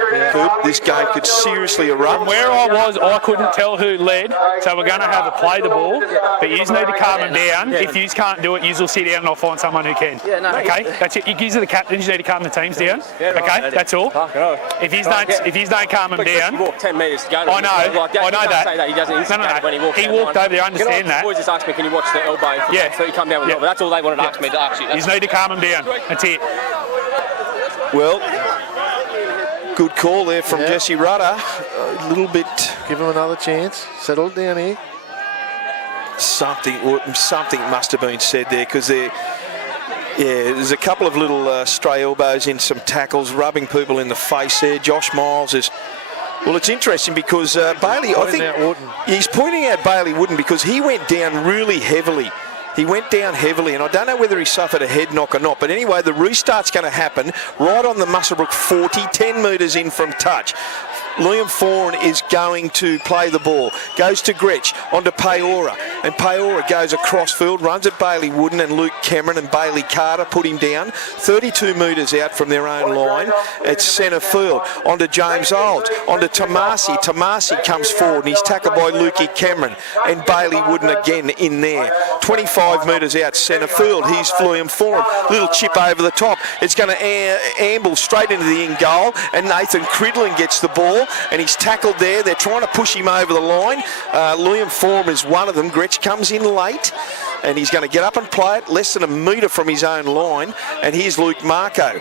This game could seriously erupt. Where I was, I couldn't tell who led, so we're going to have a play the ball, but you need to calm them down. If you can't do it, you will sit down and I'll find someone who can. Okay, that's it. You are the captains, you need to calm the teams down. Okay, that's all. If you don't calm them down, Walk 10 metres to go. I know that. He doesn't instigate when he walks. He walked over there, I understand that. Boys just asked me, can you watch the elbow? Yeah. So he come down with it. But that's all they wanted to ask me to ask you. You just need to calm them down. That's it. Well, good call there from Jesse Rudder. A little bit. Give him another chance. Settle down here. Something must have been said there because there's a couple of little stray elbows in some tackles, rubbing people in the face there. Josh Miles is. Well, it's interesting because Bailey, I think he's pointing out Bailey Wooden because he went down really heavily. He went down heavily, and I don't know whether he suffered a head knock or not. But anyway, the restart's going to happen right on the Muswellbrook 40, 10 metres in from touch. Liam Foran is going to play the ball. Goes to Gretsch, onto Peora. And Peora goes across field, runs at Bailey Wooden and Luke Cameron and Bailey Carter put him down. 32 metres out from their own line. It's centre field. Onto James Olds. Onto Tomasi. Tomasi comes forward and he's tackled by Lukey Cameron. And Bailey Wooden again in there. 25 metres out centre field. Here's Liam Foran. Little chip over the top. It's going to amble straight into the in goal. And Nathan Cridlin gets the ball. And he's tackled there. They're trying to push him over the line. Liam Foran is one of them. Gretsch comes in late and he's going to get up and play it less than a metre from his own line. And here's Luke Marco.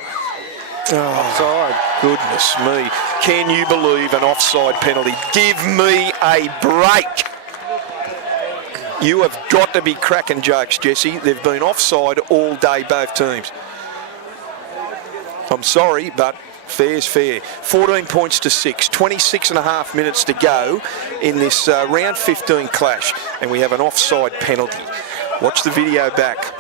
Offside. Goodness me. Can you believe an offside penalty? Give me a break. You have got to be cracking jokes, Jesse. They've been offside all day, both teams. I'm sorry, but fair's fair. 14 points to 6. 26 and a half minutes to go in this round 15 clash. And we have an offside penalty. Watch the video back.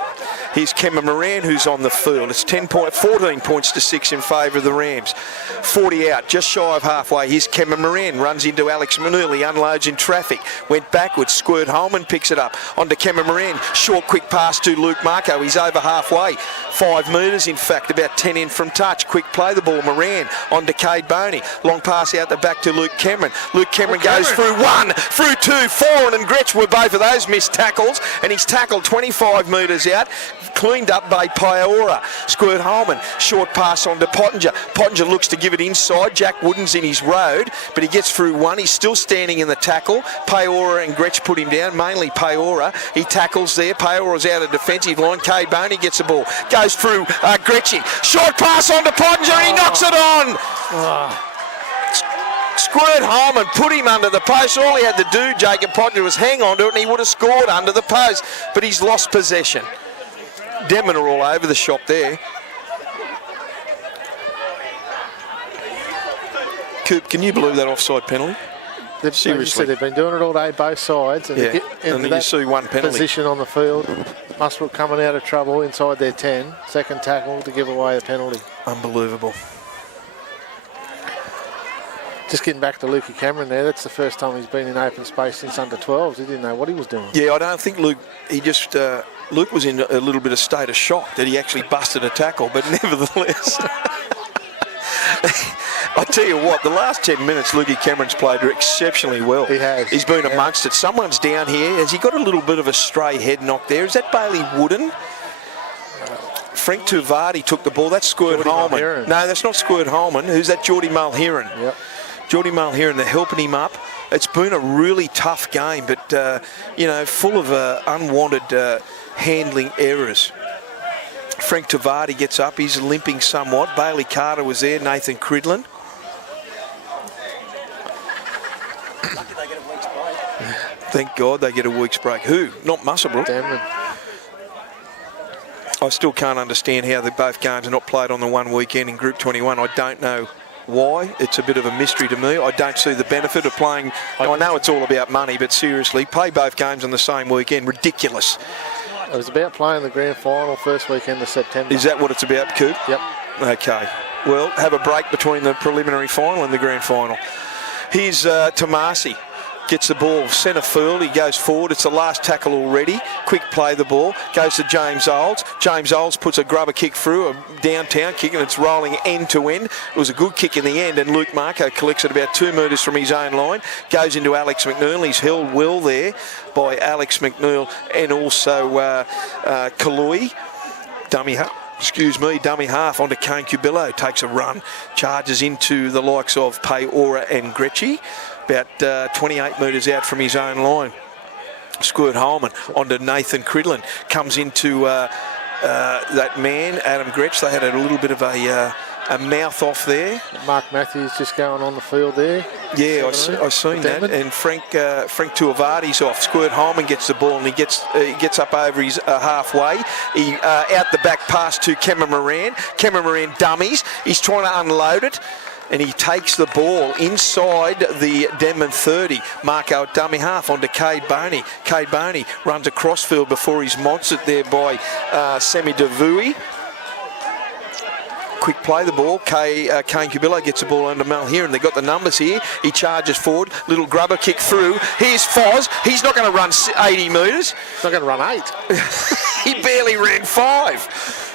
Here's Kemba Moran, who's on the field. It's 14 points to 6 in favour of the Rams. 40 out, just shy of halfway. Here's Kemba Moran, runs into Alex McNeil. He unloads in traffic. Went backwards. Squirt Holman picks it up. Onto Kemba Moran. Short, quick pass to Luke Marco. He's over halfway. 5 metres, in fact, about 10 in from touch. Quick play the ball. Moran onto Cade Boney. Long pass out the back to Luke Cameron. Luke Cameron goes through 1, through 2. Foran and Gretsch were both of those missed tackles, and he's tackled 25 metres out. Cleaned up by Paora. Squirt Holman. Short pass onto Pottinger. Pottinger looks to give it inside. Jack Wooden's in his road, but he gets through 1. He's still standing in the tackle. Paora and Gretsch put him down, mainly Paora. He tackles there. Paora's out of defensive line. Cade Boney gets the ball. Goes through Gretschy. Short pass onto Pottinger, and he knocks it on. Squirt Holman put him under the post. All he had to do, Jacob Pottinger, was hang on to it, and he would have scored under the post, but he's lost possession. Denman are all over the shop there. Coop, can you believe that offside penalty? Seriously. They've been doing it all day, both sides, and they get and then you see one penalty. Position on the field. Muswellbrook coming out of trouble inside their 10. Second tackle to give away a penalty. Unbelievable. Just getting back to Lukey Cameron there, that's the first time he's been in open space since under 12s. He didn't know what he was doing. Yeah, I don't think Luke, Luke was in a little bit of state of shock that he actually busted a tackle, but nevertheless. I tell you what, the last 10 minutes, Lukey Cameron's played exceptionally well. He has. He's been amongst it. Someone's down here. Has he got a little bit of a stray head knock there? Is that Bailey Wooden? Frank Tuvardi took the ball. That's Squirt Holman. Mulheron. No, that's not Squirt Holman. Who's that? Geordie Mulheron. Yep. Geordie Mulheron, they're helping him up. It's been a really tough game, but, full of unwanted handling errors. Frank Tuvardi gets up. He's limping somewhat. Bailey Carter was there. Nathan Cridlin. Thank God they get a week's break. Who? Not Muswellbrook. Denman. I still can't understand how both games are not played on the one weekend in Group 21. I don't know why. It's a bit of a mystery to me. I don't see the benefit of playing. I know it's all about money, but seriously, play both games on the same weekend. Ridiculous. It was about playing the grand final first weekend of September. Is that what it's about, Coop? Yep. Okay. Well, have a break between the preliminary final and the grand final. Here's Tomasi. Gets the ball centre field. He goes forward. It's the last tackle already. Quick play the ball. Goes to James Olds. James Olds puts a grubber kick through, a downtown kick, and it's rolling end to end. It was a good kick in the end, and Luke Marco collects it about 2 metres from his own line. Goes into Alex McNeil. He's held well there by Alex McNeil and also Kalui. Dummy half onto Kane Cubillo. Takes a run. Charges into the likes of Paora and Gretschy. About 28 metres out from his own line. Squirt Holman onto Nathan Cridlin. Comes into that man, Adam Gretsch. They had a little bit of a mouth off there. Mark Matthews just going on the field there. Yeah, I seen that. And Frank Tuvardi's off. Squirt Holman gets the ball and he gets up over his halfway. He out the back pass to Cameron Moran. Cameron Moran dummies. He's trying to unload it. And he takes the ball inside the Denman 30. Marco dummy half onto Cade Boney. Cade Boney runs across field before he's monstered there by Semi Davui. Quick play the ball. Kane Cubillo gets the ball under Mulheron. They've got the numbers here. He charges forward. Little grubber kick through. Here's Foz. He's not going to run 80 metres. He's not going to run 8. He barely ran 5.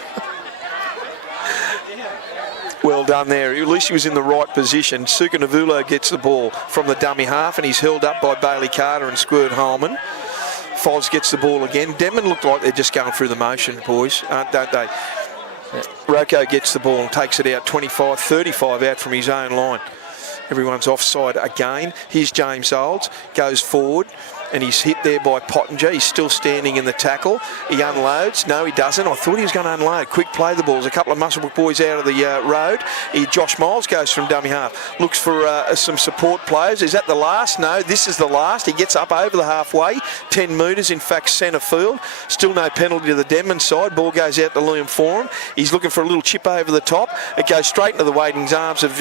Well done there. At least he was in the right position. Suka Navulo gets the ball from the dummy half and he's held up by Bailey Carter and Squirt Holman. Foz gets the ball again. Denman looked like they're just going through the motion, boys, don't they? Yeah. Rocco gets the ball and takes it out 35 out from his own line. Everyone's offside again. Here's James Olds. Goes forward. And he's hit there by Pottinger. He's still standing in the tackle. He unloads. No, he doesn't. I thought he was going to unload. Quick play the ball. There's a couple of Muswellbrook boys out of the road. Josh Miles goes from dummy half. Looks for some support players. Is that the last? No, this is the last. He gets up over the halfway. 10 metres, in fact, centre field. Still no penalty to the Denman side. Ball goes out to Liam Foran. He's looking for a little chip over the top. It goes straight into the waiting arms of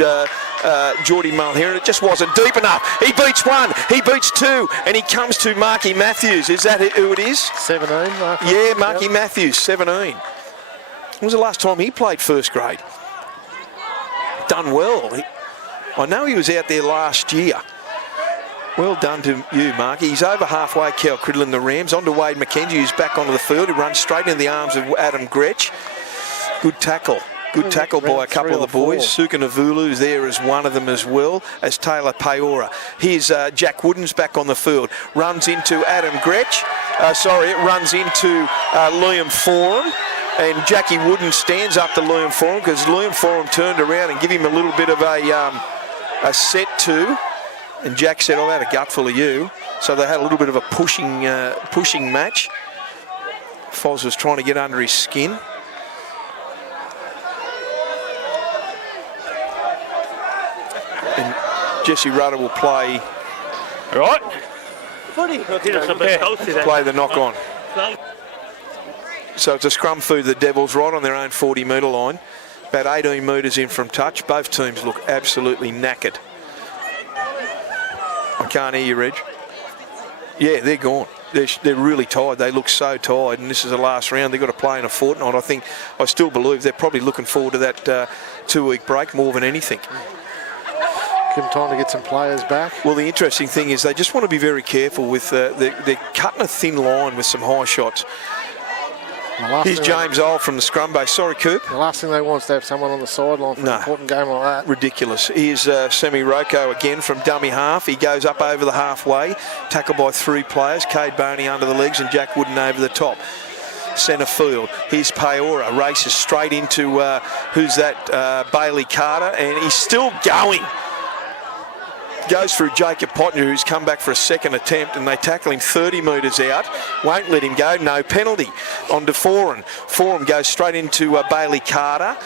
Geordie Mulheron. It just wasn't deep enough. He beats one. He beats two. And he comes to Marky Matthews. Is that who it is? 17, Marky. Yeah, Marky Matthews, 17. When was the last time he played first grade? Done well. I know he was out there last year. Well done to you, Marky. He's over halfway, Cal Criddle and the Rams. On to Wade McKenzie, who's back onto the field. He runs straight into the arms of Adam Gretsch. Good tackle. Good tackle by a couple of the boys. Suka Navulu's there as one of them as well as Taylor Paora. Here's Jack Wooden's back on the field. Runs into Adam Gretsch. Runs into Liam Forum. And Jackie Wooden stands up to Liam Forum because Liam Forum turned around and give him a little bit of a set to. And Jack said, I've had a gutful of you. So they had a little bit of a pushing match. Foz was trying to get under his skin. And Jesse Rudder will play. All right. Play the knock on. So it's a scrum for the Devils right on their own 40-metre line. About 18 metres in from touch. Both teams look absolutely knackered. I can't hear you, Reg. Yeah, they're gone. They're really tired. They look so tired, and this is the last round. They've got to play in a fortnight. I still believe they're probably looking forward to that 2-week break more than anything. Give them time to get some players back. Well, the interesting thing is they just want to be very careful with they're cutting a thin line with some high shots. Here's James Old from the scrum base. Sorry, Coop. The last thing they want is to have someone on the sideline for an important game like that. Ridiculous. Here's Semi Rocco again from dummy half. He goes up over the halfway, tackled by 3 players. Cade Boney under the legs and Jack Wooden over the top. Centre field. Here's Paora. Races straight into, Bailey Carter, and he's still going. Goes through Jacob Potner, who's come back for a second attempt, and they tackle him 30 metres out. Won't let him go. No penalty. On to Foran. Foran goes straight into Bailey Carter.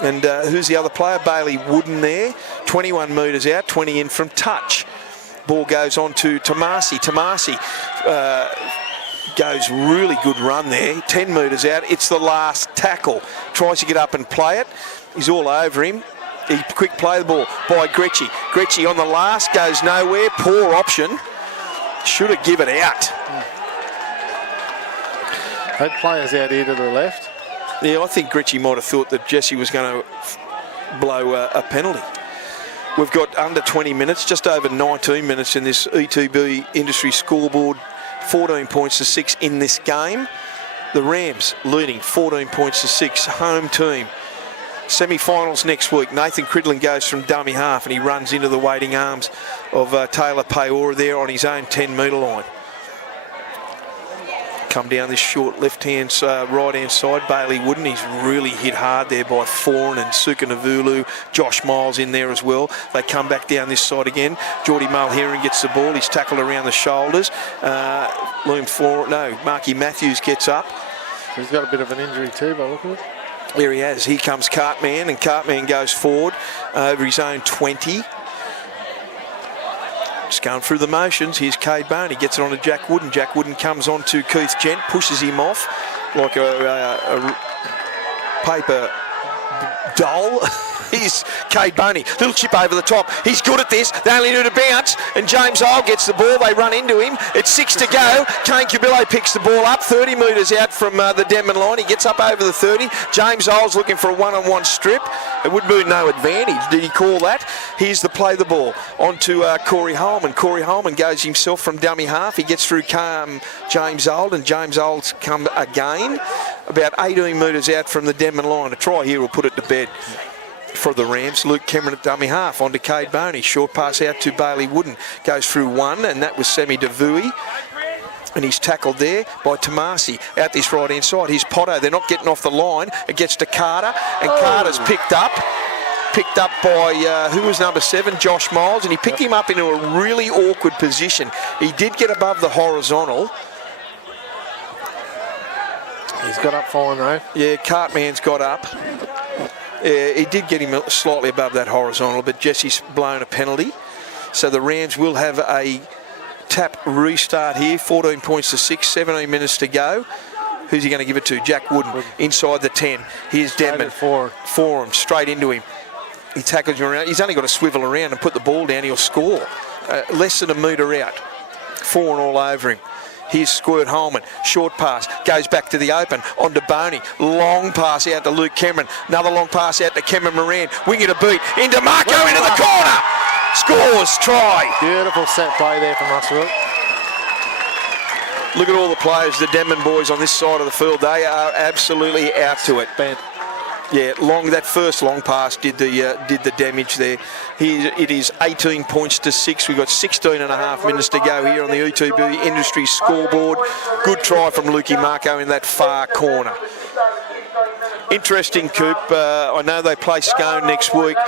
And who's the other player? Bailey Wooden there. 21 metres out, 20 in from touch. Ball goes on to Tomasi. Tomasi goes really good run there. 10 metres out. It's the last tackle. Tries to get up and play it. He's all over him. He quick play the ball by Gretschy. Gretschy on the last, goes nowhere. Poor option. Should have given it out. Had players out here to the left. Yeah, I think Gretschy might have thought that Jesse was going to blow a penalty. We've got under 20 minutes, just over 19 minutes in this ETB industry scoreboard. 14 points to 6 in this game. The Rams leading 14 points to 6. Home team. Semi-finals next week. Nathan Cridlin goes from dummy half and he runs into the waiting arms of Taylor Paora there on his own 10-metre line. Come down this short left-hand, right-hand side. Bailey Wooden, he's really hit hard there by Foran and Suka Navulu. Josh Miles in there as well. They come back down this side again. Geordie Mulheron gets the ball. He's tackled around the shoulders. Marky Matthews gets up. He's got a bit of an injury too, by look at it. There he has. Here comes Cartman, and Cartman goes forward over his own 20. Just going through the motions. Here's Cade Boney. Gets it on to Jack Wooden. Jack Wooden comes on to Keith Gent, pushes him off like a paper doll. Here's Cade Boney. Little chip over the top. He's good at this. They only need to bounce. And James Isle gets the ball. They run into him. It's 6 to go. Kane Cubillo picks the ball up. 30 metres out from the Denman line. He gets up over the 30. James Isle's looking for a one-on-one strip. It would be no advantage. Did he call that? Here's the play the ball. On to Corey Holman. Corey Holman goes himself from dummy half. He gets through James Isle. And James Isle's come again. About 18 metres out from the Denman line. A try here will put it to bed for the Rams. Luke Cameron at dummy half onto Cade Boney. Short pass out to Bailey Wooden. Goes through one, and that was Semi Devui. And he's tackled there by Tomasi out this right-hand side. Here's Potto. They're not getting off the line. It gets to Carter, and Carter's picked up by, who was number 7, Josh Miles, and he picked him up into a really awkward position. He did get above the horizontal. He's got up fine though. Yeah, Cartman's got up. He did get him slightly above that horizontal, but Jesse's blown a penalty. So the Rams will have a tap restart here. 14 points to 6, 17 minutes to go. Who's he going to give it to? Jack Wooden inside the 10. Here's Denman. Forum straight into him. He tackles him around. He's only got to swivel around and put the ball down. He'll score. Less than a metre out. falling all over him. Here's Squirt Holman, short pass, goes back to the open, on to Boney, long pass out to Luke Cameron, another long pass out to Cameron Moran, winger to beat, into Marco, into the corner, scores, try. Beautiful set play there from Muswellbrook. Look at all the players, the Denman boys on this side of the field, they are absolutely out to it. Bent. Yeah, that first long pass did the damage there. It is 18 points to 6. We've got 16 and a half minutes to go here on the ETB Industry scoreboard. Good try from Lukey Marco in that far corner. Interesting, Coop. I know they play Scone next week.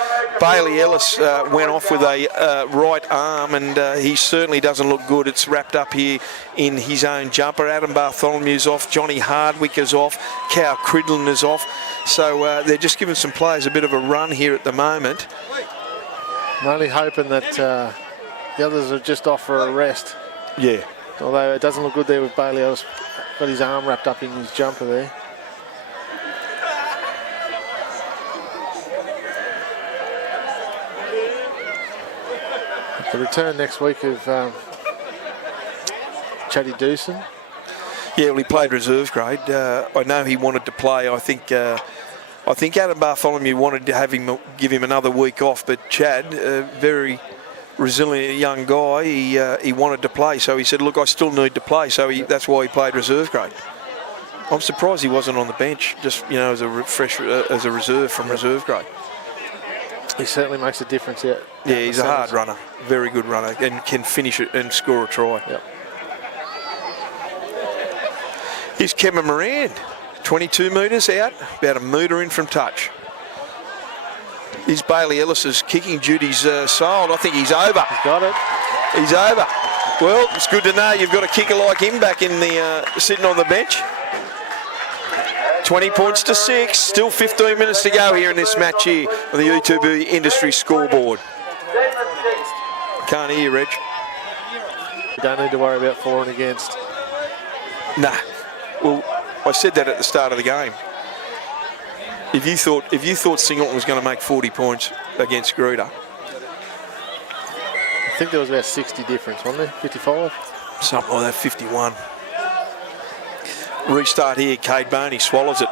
Bailey Ellis went off with a right arm, and he certainly doesn't look good. It's wrapped up here in his own jumper. Adam Bartholomew's off. Johnny Hardwick is off. Cal Cridlin is off. So they're just giving some players a bit of a run here at the moment. I'm only hoping that the others are just off for a rest. Yeah. Although it doesn't look good there with Bailey Ellis. Got his arm wrapped up in his jumper there. The return next week of Chatty Doosan. Yeah, well, he played reserve grade. I know he wanted to play. I think Adam Bartholomew wanted to have him give him another week off, but Chad, a very resilient young guy, he wanted to play. So he said, "Look, I still need to play." So that's why he played reserve grade. I'm surprised he wasn't on the bench, just as a reserve from reserve grade. He certainly makes a difference. Yeah, he's a hard runner, very good runner, and can finish it and score a try. Yep. Here's Cameron Moran, 22 metres out, about a metre in from touch. Here's Bailey Ellis's kicking duties sold. I think he's over. He's got it. He's over. Well, it's good to know you've got a kicker like him back in the sitting on the bench. 20 points to 6. Still 15 minutes to go here in this match here on the ETB Industry scoreboard. Can't hear you, Reg. You don't need to worry about for and against. Nah. Well, I said that at the start of the game. If you thought Singleton was going to make 40 points against Gruder, I think there was about 60 difference, wasn't there? 55? Something like that, 51. Restart here, Cade Boney swallows it,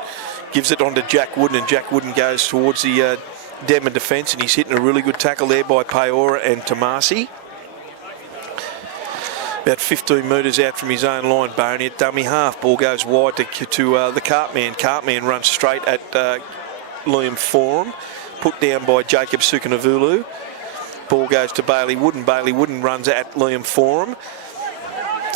gives it on to Jack Wooden, and Jack Wooden goes towards the Denman defence, and he's hitting a really good tackle there by Peora and Tomasi. About 15 metres out from his own line, Boney at dummy half. Ball goes wide to the Cartman. Cartman runs straight at Liam Forum, put down by Jacob Sukanavulu. Ball goes to Bailey Wooden. Bailey Wooden runs at Liam Forum,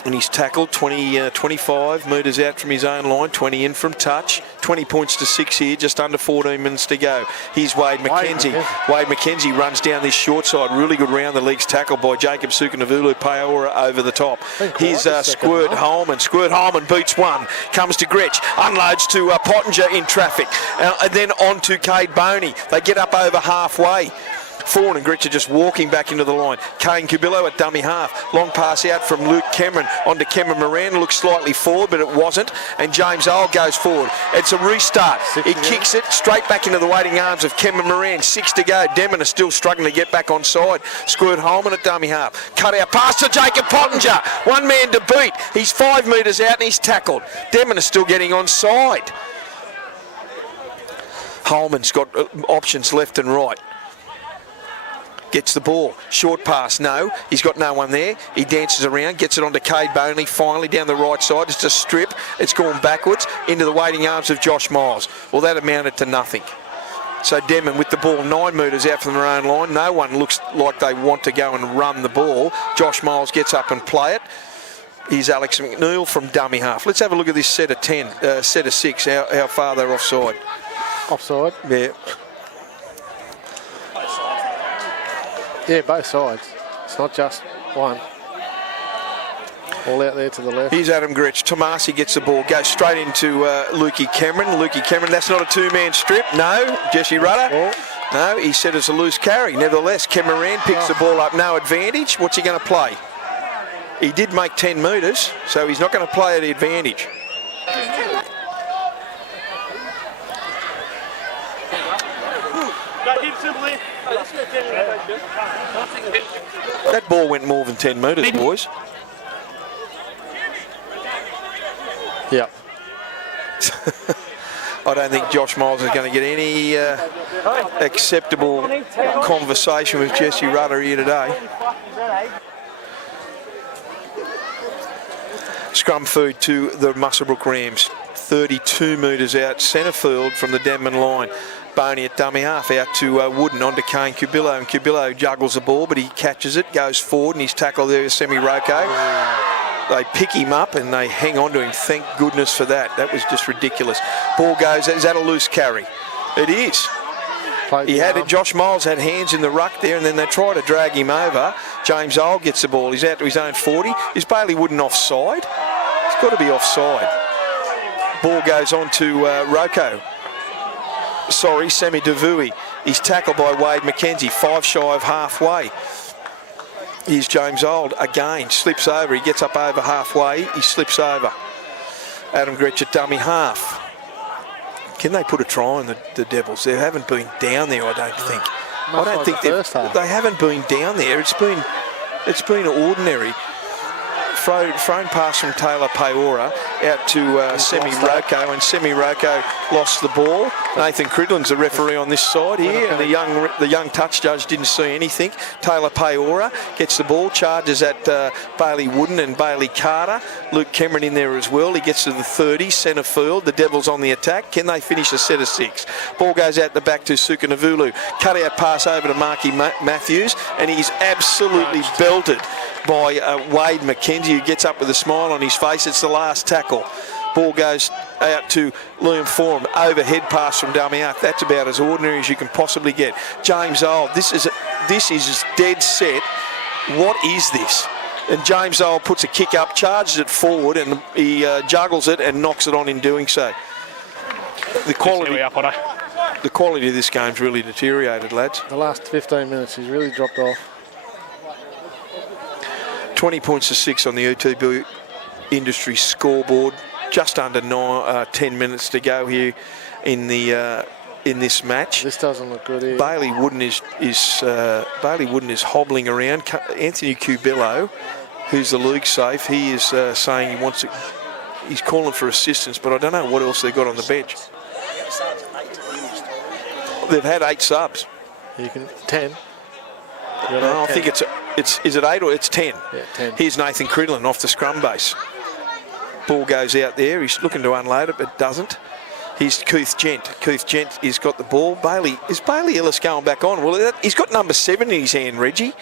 and he's tackled 25 metres out from his own line, 20 in from touch. 20 points to 6 here, just under 14 minutes to go. Here's Wade McKenzie. Wade McKenzie runs down this short side. Really good round the legs tackle by Jacob Sukanavulu. Peora over the top. Here's Squirt Holman. Squirt Holman beats one. Comes to Gretsch. Unloads to Pottinger in traffic. And then on to Cade Boney. They get up over halfway. Fawn and Gretsch are just walking back into the line. Kane Cubillo at dummy half. Long pass out from Luke Cameron onto Cameron Moran. Looks slightly forward, but it wasn't. And James Old goes forward. It's a restart. He kicks it straight back into the waiting arms of Cameron Moran. 6 to go. Denman is still struggling to get back on side. Squirt Holman at dummy half. Cut out pass to Jacob Pottinger. One man to beat. He's 5 metres out and he's tackled. Denman is still getting on side. Holman's got options left and right. Gets the ball. Short pass, no. He's got no one there. He dances around, gets it onto Cade Boney, finally down the right side. It's a strip. It's gone backwards into the waiting arms of Josh Miles. Well, that amounted to nothing. So Denman with the ball 9 metres out from their own line. No one looks like they want to go and run the ball. Josh Miles gets up and play it. Here's Alex McNeil from dummy half. Let's have a look at this set of 10, set of 6, how far they're offside. Offside? Yeah. Yeah, both sides. It's not just one. All out there to the left. Here's Adam Gretsch. Tomasi gets the ball, goes straight into Lukey Cameron. Lukey Cameron, that's not a two-man strip. No. Jesse Rudder. Oh. No, he said it's a loose carry. Nevertheless, Cameron picks the ball up, no advantage. What's he going to play? He did make 10 metres, so he's not going to play at the advantage. That ball went more than 10 metres, boys. Yep. I don't think Josh Miles is going to get any acceptable conversation with Jesse Rudder here today. Scrum food to the Muswellbrook Rams. 32 metres out, centre field from the Denman line. Boney at dummy half, out to Wooden, onto Kane Cubillo, and Cubillo juggles the ball, but he catches it, goes forward, and he's tackled there with Semi Rocco. They pick him up and they hang on to him. Thank goodness for that. That was just ridiculous. Ball goes. Is that a loose carry? It is. Josh Miles had hands in the ruck there, and then they try to drag him over. James Old gets the ball. He's out to his own 40. Is Bailey Wooden offside? It's got to be offside. Ball goes on to Rocco. Sorry, Semi Davui. He's tackled by Wade McKenzie, 5 shy of halfway. Here's James Old again, slips over. He gets up over halfway. He slips over. Adam Gretsch at dummy half. Can they put a try on the Devils? They haven't been down there, I don't think. I don't think they haven't been down there. It's been ordinary. Thrown pass from Taylor Paora out to Semi Rocco, and Semi Rocco lost the ball. Nathan Cridlin's the referee on this side here, and the young touch judge didn't see anything. Taylor Paora gets the ball, charges at Bailey Wooden and Bailey Carter. Luke Cameron in there as well. He gets to the 30, centre field. The Devils on the attack. Can they finish a set of 6? Ball goes out the back to Sukanavulu. Cut out pass over to Marky Matthews, and he's absolutely belted by Wade McKenzie, who gets up with a smile on his face. It's the last tackle. Ball goes out to Liam Forum. Overhead pass from dummy half. That's about as ordinary as you can possibly get. James Old, this is dead set. What is this? And James Old puts a kick up, charges it forward, and he juggles it and knocks it on in doing so. The quality of this game's really deteriorated, lads. The last 15 minutes, he's really dropped off. 20 points to 6 on the UTB Industries scoreboard. Just under 10 minutes to go here in this match. This doesn't look good either. Bailey Wooden is hobbling around. Anthony Cubillo, who's the league safe, he is saying he's calling for assistance, but I don't know what else they've got on the bench. They've had 8 subs. 10. No, I think is it 8 or it's 10? Yeah, 10. Here's Nathan Cridlin off the scrum base. Ball goes out there. He's looking to unload it, but doesn't. Here's Keith Gent. Keith Gent has got the ball. Is Bailey Ellis going back on? Well, he's got number 7 in his hand, Reggie.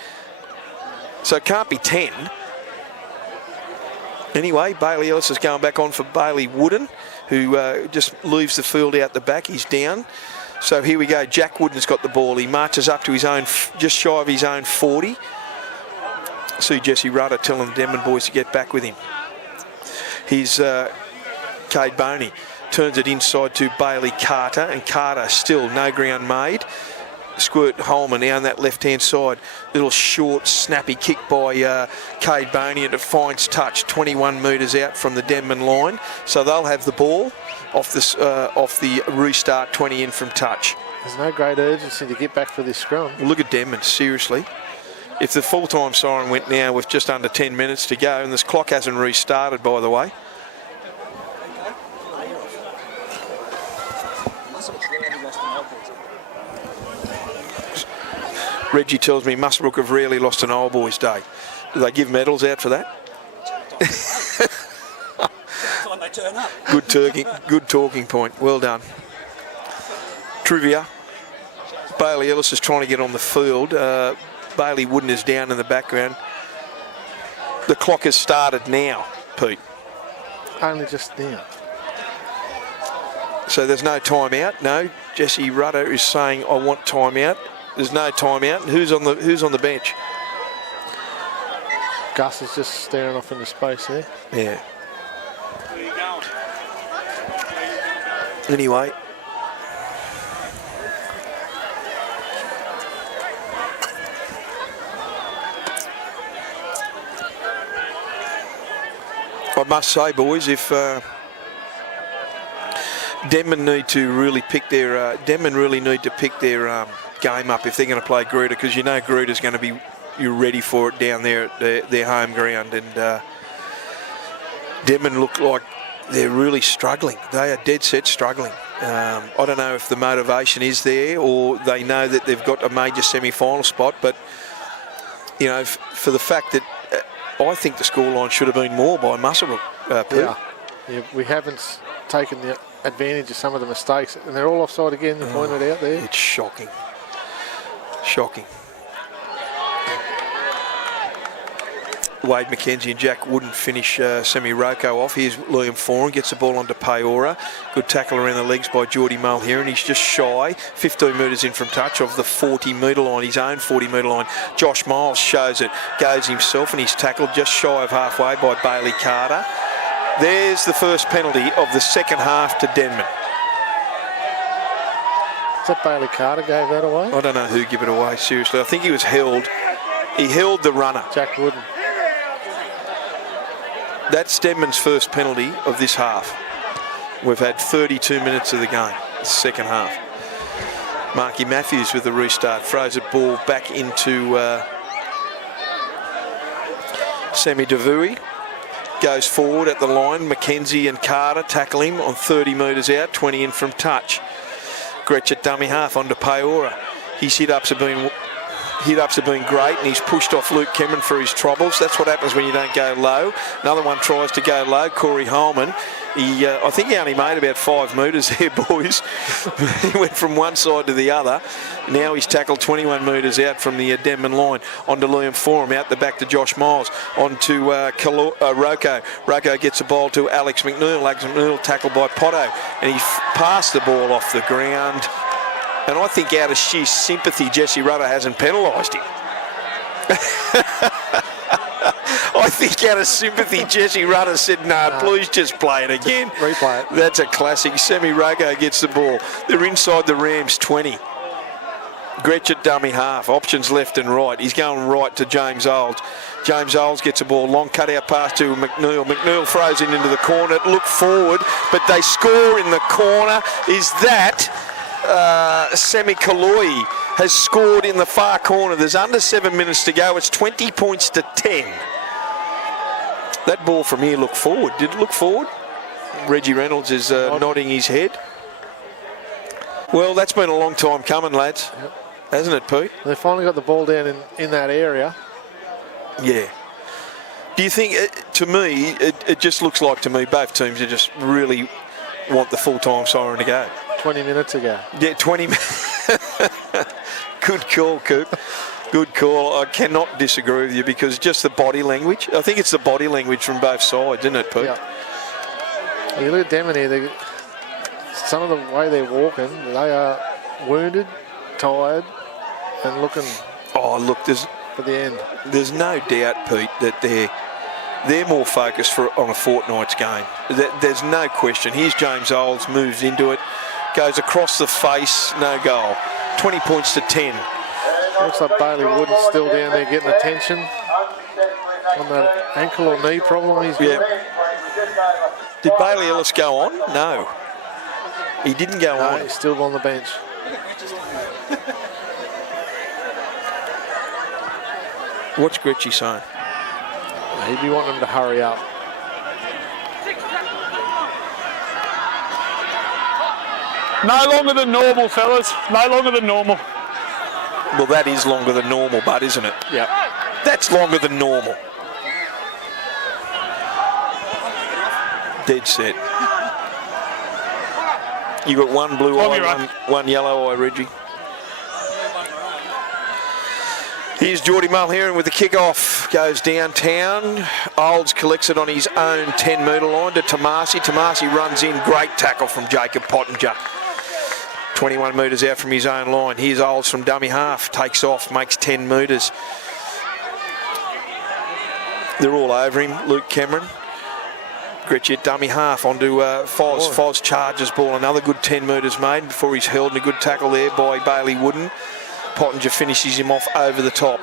So it can't be 10. Anyway, Bailey Ellis is going back on for Bailey Wooden, who just leaves the field out the back. He's down. So here we go. Jack Wooden's got the ball. He marches up to his own, just shy of his own 40. See Jesse Rudder telling the Denman boys to get back with him. Here's Cade Boney. Turns it inside to Bailey Carter, and Carter still no ground made. Squirt Holman now on that left-hand side. Little short, snappy kick by Cade Boney, and it finds touch 21 metres out from the Denman line. So they'll have the ball off the restart 20 in from touch. There's no great urgency to get back for this scrum. Look at Denman, seriously. If the full-time siren went now with just under 10 minutes to go, and this clock hasn't restarted, by the way. Reggie tells me Muswellbrook have rarely lost an old boys' day. Do they give medals out for that? They turn up. Good talking point. Well done. Trivia. Bailey Ellis is trying to get on the field. Bailey Wooden is down in the background. The clock has started now, Pete. Only just now. So there's no timeout. No, Jesse Rudder is saying, I want timeout. There's no timeout. Who's on the bench? Gus is just staring off into space there. Yeah. Anyway. I must say, boys, if Denman need to really pick their game up if they're going to play Gruta, because you know Gruta's going to be ready for it down there at their home ground, and Denman look like they're really struggling. They are dead set struggling. I don't know if the motivation is there or they know that they've got a major semi-final spot, but, you know, for the fact that I think the scoreline should have been more by Muswellbrook. Yeah, we haven't taken the advantage of some of the mistakes, and they're all offside again. You pointed out there. It's shocking. Shocking. Wade McKenzie and Jack Wooden finish Semi-Roko off. Here's Liam Foran, gets the ball onto Paora. Good tackle around the legs by Geordie Mulheron. He's just shy, 15 metres in from touch of the 40-metre line, his own 40-metre line. Josh Miles shows it, goes himself, and he's tackled just shy of halfway by Bailey Carter. There's the first penalty of the second half to Denman. Is that Bailey Carter gave that away? I don't know who gave it away, seriously. I think he was held. He held the runner. Jack Wooden. That's Denman's first penalty of this half. We've had 32 minutes of the game, the second half. Marky Matthews with the restart, throws a ball back into Sammy Davui. Goes forward at the line. McKenzie and Carter tackle him on 30 metres out, 20 in from touch. Gretsch dummy half onto Paora. His hit-ups have been great, and he's pushed off Luke Cameron for his troubles. That's what happens when you don't go low. Another one tries to go low, Corey Holman. I think he only made about 5 metres there, boys. He went from one side to the other. Now he's tackled 21 metres out from the Denman line. Onto Liam Foran, out the back to Josh Miles. Onto Roko. Roko gets the ball to Alex McNeil. Alex McNeil tackled by Potto, and he passed the ball off the ground. And I think out of sheer sympathy, Jesse Rudder hasn't penalised him. I think out of sympathy, Jesse Rudder said, no, please just play it again. Replay it. That's a classic. Semi-Roko gets the ball. They're inside the Rams 20. Gretsch at dummy half. Options left and right. He's going right to James Olds. James Olds gets the ball. Long cutout pass to McNeil. McNeil throws it into the corner. Look forward, but they score in the corner. Is that... Semi Kaloi has scored in the far corner. There's under 7 minutes to go. It's 20 points to 10. That ball from here looked forward. Did it look forward? Reggie Reynolds is nodding his head. Well, that's been a long time coming, lads. Yep. Hasn't it, Pete? They finally got the ball down in that area. Yeah. Do you think, to me, it just looks like to me both teams are just really want the full-time siren to go. 20 minutes ago. Yeah, 20 minutes. Good call, Coop. Good call. I cannot disagree with you because just the body language. I think it's the body language from both sides, isn't it, Pete? Yeah. You look at Denman here, some of the way they're walking, they are wounded, tired, and looking look, for the end. There's no doubt, Pete, that they're more focused on a fortnight's game. There's no question. Here's James Olds, moves into it. Goes across the face, no goal. 20 points to 10. Looks like Bailey Wooden's still down there getting attention on that ankle or knee problem he's got. Did Bailey Ellis go on? No. He didn't go on. He's still on the bench. What's Gretschy saying? He'd be wanting him to hurry up. No longer than normal, fellas. No longer than normal. Well, that is longer than normal, but isn't it? Yeah. That's longer than normal. Dead set. You got one blue eye, one yellow eye, Reggie. Here's Geordie Mulheron with the kick-off. Goes downtown. Olds collects it on his own 10-metre line to Tomasi. Tomasi runs in. Great tackle from Jacob Pottinger. 21 metres out from his own line. Here's Olds from dummy half. Takes off, makes 10 metres. They're all over him. Luke Cameron. Gretsch at dummy half onto Foz. Foz charges ball. Another good 10 metres made before he's held, and a good tackle there by Bailey Wooden. Pottinger finishes him off over the top.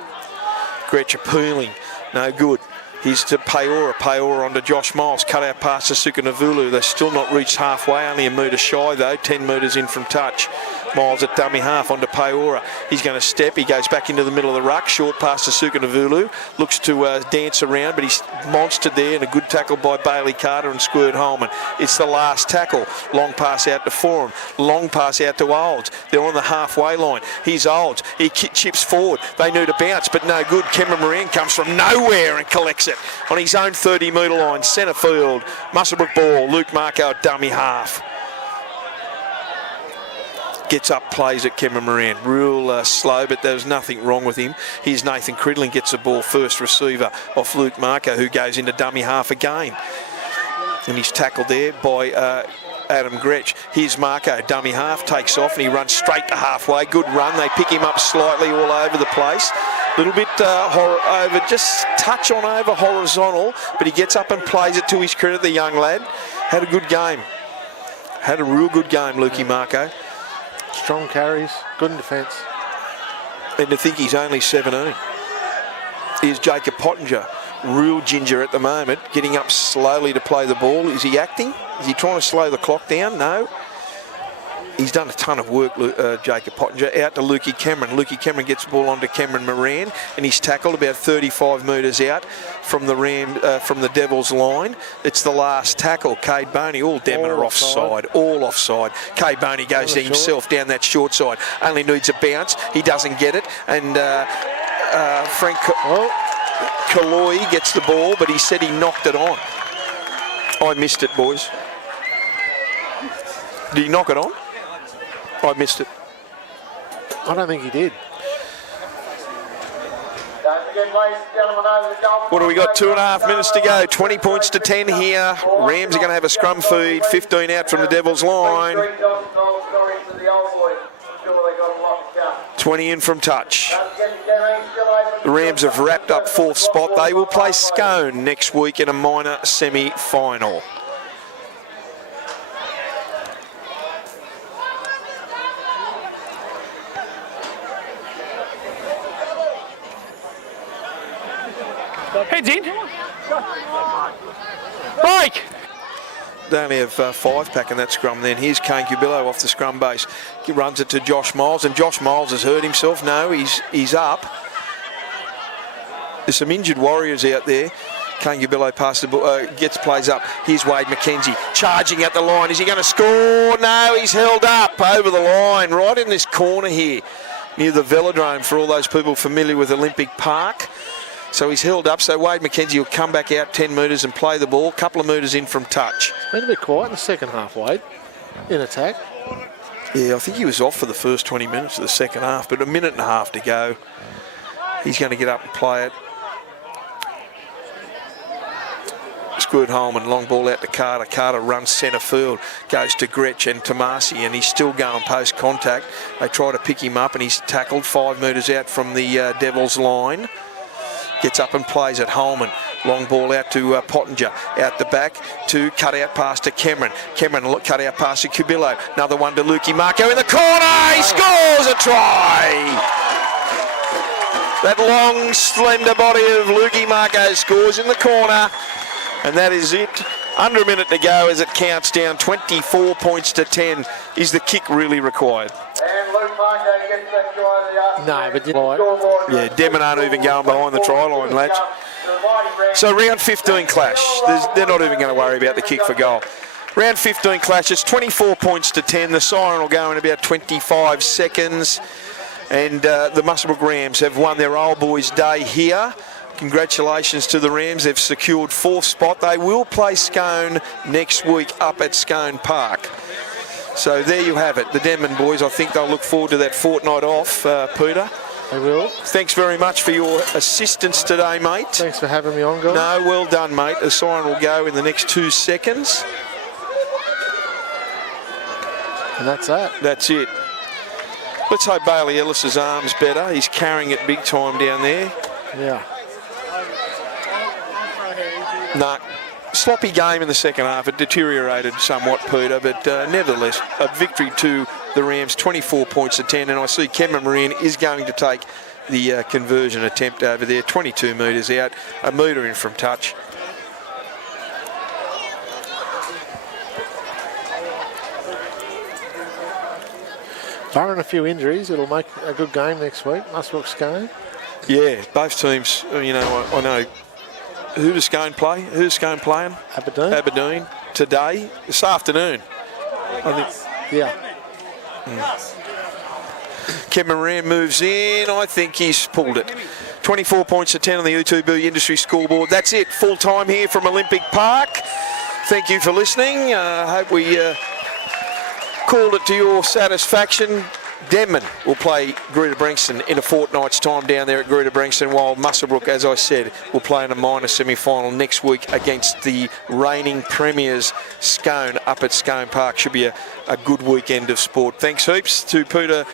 Gretsch appealing. No good. Here's to Paora. Paora onto Josh Miles. Cut out past to Sukanavulu. They've still not reached halfway. Only a metre shy though. 10 metres in from touch. Miles at dummy half onto Peora. He's going to step. He goes back into the middle of the ruck. Short pass to Sukanavulu. Looks to dance around, but he's monstered there, and a good tackle by Bailey Carter and Squirt Holman. It's the last tackle. Long pass out to Forum. Long pass out to Olds. They're on the halfway line. He's Olds. He chips forward. They need a bounce, but no good. Cameron Moran comes from nowhere and collects it on his own 30-metre line. Centre field. Muswellbrook ball. Luke Marco at dummy half. Gets up, plays at Cameron Moran. Real slow, but there's nothing wrong with him. Here's Nathan Cridlin, gets the ball, first receiver off Luke Marco, who goes into dummy half again. And he's tackled there by Adam Gretsch. Here's Marco, dummy half, takes off, and he runs straight to halfway. Good run. They pick him up slightly all over the place. A little bit over, just touch on over horizontal, but he gets up and plays it to his credit, the young lad. Had a good game. Had a real good game, Lukey Marco. Strong carries, good in defence. And to think he's only 17. Here's Jacob Pottinger, real ginger at the moment, getting up slowly to play the ball. Is he acting? Is he trying to slow the clock down? No. He's done a ton of work, Jacob Pottinger. Out to Lukey Cameron. Lukey Cameron gets the ball onto Cameron Moran, and he's tackled about 35 metres out from the Devils line. It's the last tackle. Cade Boney, all Denman are offside. All offside. Cade Boney goes to himself down that short side. Only needs a bounce. He doesn't get it. And Frank Kaloi gets the ball, but he said he knocked it on. I missed it, boys. Did he knock it on? I missed it. I don't think he did. What do we got? 2.5 minutes to go. 20 points to 10 here. Rams are going to have a scrum feed. 15 out from the Devils line. 20 in from touch. The Rams have wrapped up fourth spot. They will play Scone next week in a minor semi-final. Heads in. Break. They only have 5-pack in that scrum then. Here's Kane Cubillo off the scrum base. He runs it to Josh Miles, and Josh Miles has hurt himself. No, he's up. There's some injured Warriors out there. Kane Cubillo passes the ball, plays up. Here's Wade McKenzie charging at the line. Is he going to score? No, he's held up over the line, right in this corner here, near the Velodrome for all those people familiar with Olympic Park. So he's held up, so Wade McKenzie will come back out 10 metres and play the ball. A couple of metres in from touch. Been a bit quiet in the second half, Wade, in attack. Yeah, I think he was off for the first 20 minutes of the second half, but a minute and a half to go. He's going to get up and play it. Squirt Holman, long ball out to Carter. Carter runs centre field, goes to Gretsch and Tomasi, and he's still going post contact. They try to pick him up, and he's tackled 5 metres out from the Devils line. Gets up and plays at Holman. Long ball out to Pottinger. Out the back to cut out pass to Cameron. Cameron cut out pass to Cubillo. Another one to Lukey Marco in the corner. He scores a try. That long, slender body of Lukey Marco scores in the corner. And that is it. Under a minute to go as it counts down. 24 points to 10. Is the kick really required? And Luke Marco gets that try. No, but yeah, Denman aren't even going behind the try line, lads. So round 15 clash. They're not even going to worry about the kick for goal. Round 15 clash. It's 24 points to 10. The siren will go in about 25 seconds. And the Muswellbrook Rams have won their old boys' day here. Congratulations to the Rams. They've secured 4th spot. They will play Scone next week up at Scone Park. So there you have it. The Denman boys, I think they'll look forward to that fortnight off, Peter. They will. Thanks very much for your assistance today, mate. Thanks for having me on, guys. No, well done, mate. The siren will go in the next 2 seconds. And that's that. That's it. Let's hope Bailey Ellis's arm's better. He's carrying it big time down there. Yeah. No, sloppy game in the second half. It deteriorated somewhat, Peter, but nevertheless, a victory to the Rams, 24 points to 10. And I see Cameron Moran is going to take the conversion attempt over there, 22 metres out, a metre in from touch. Barring a few injuries, it'll make a good game next week. Muswellbrook Scone. Yeah, both teams, you know, I know. Who does Scone play? Who's Scone playing? Aberdeen. Aberdeen today, this afternoon. I think. Yeah. Kevin Moran moves in. I think he's pulled it. 24 points to 10 on the U2B industry scoreboard. That's it. Full time here from Olympic Park. Thank you for listening. Hope we called it to your satisfaction. Denman will play Greater Branxton in a fortnight's time down there at Greater Branxton, while Muswellbrook, as I said, will play in a minor semi-final next week against the reigning premiers Scone up at Scone Park. Should be a good weekend of sport. Thanks heaps to Peter.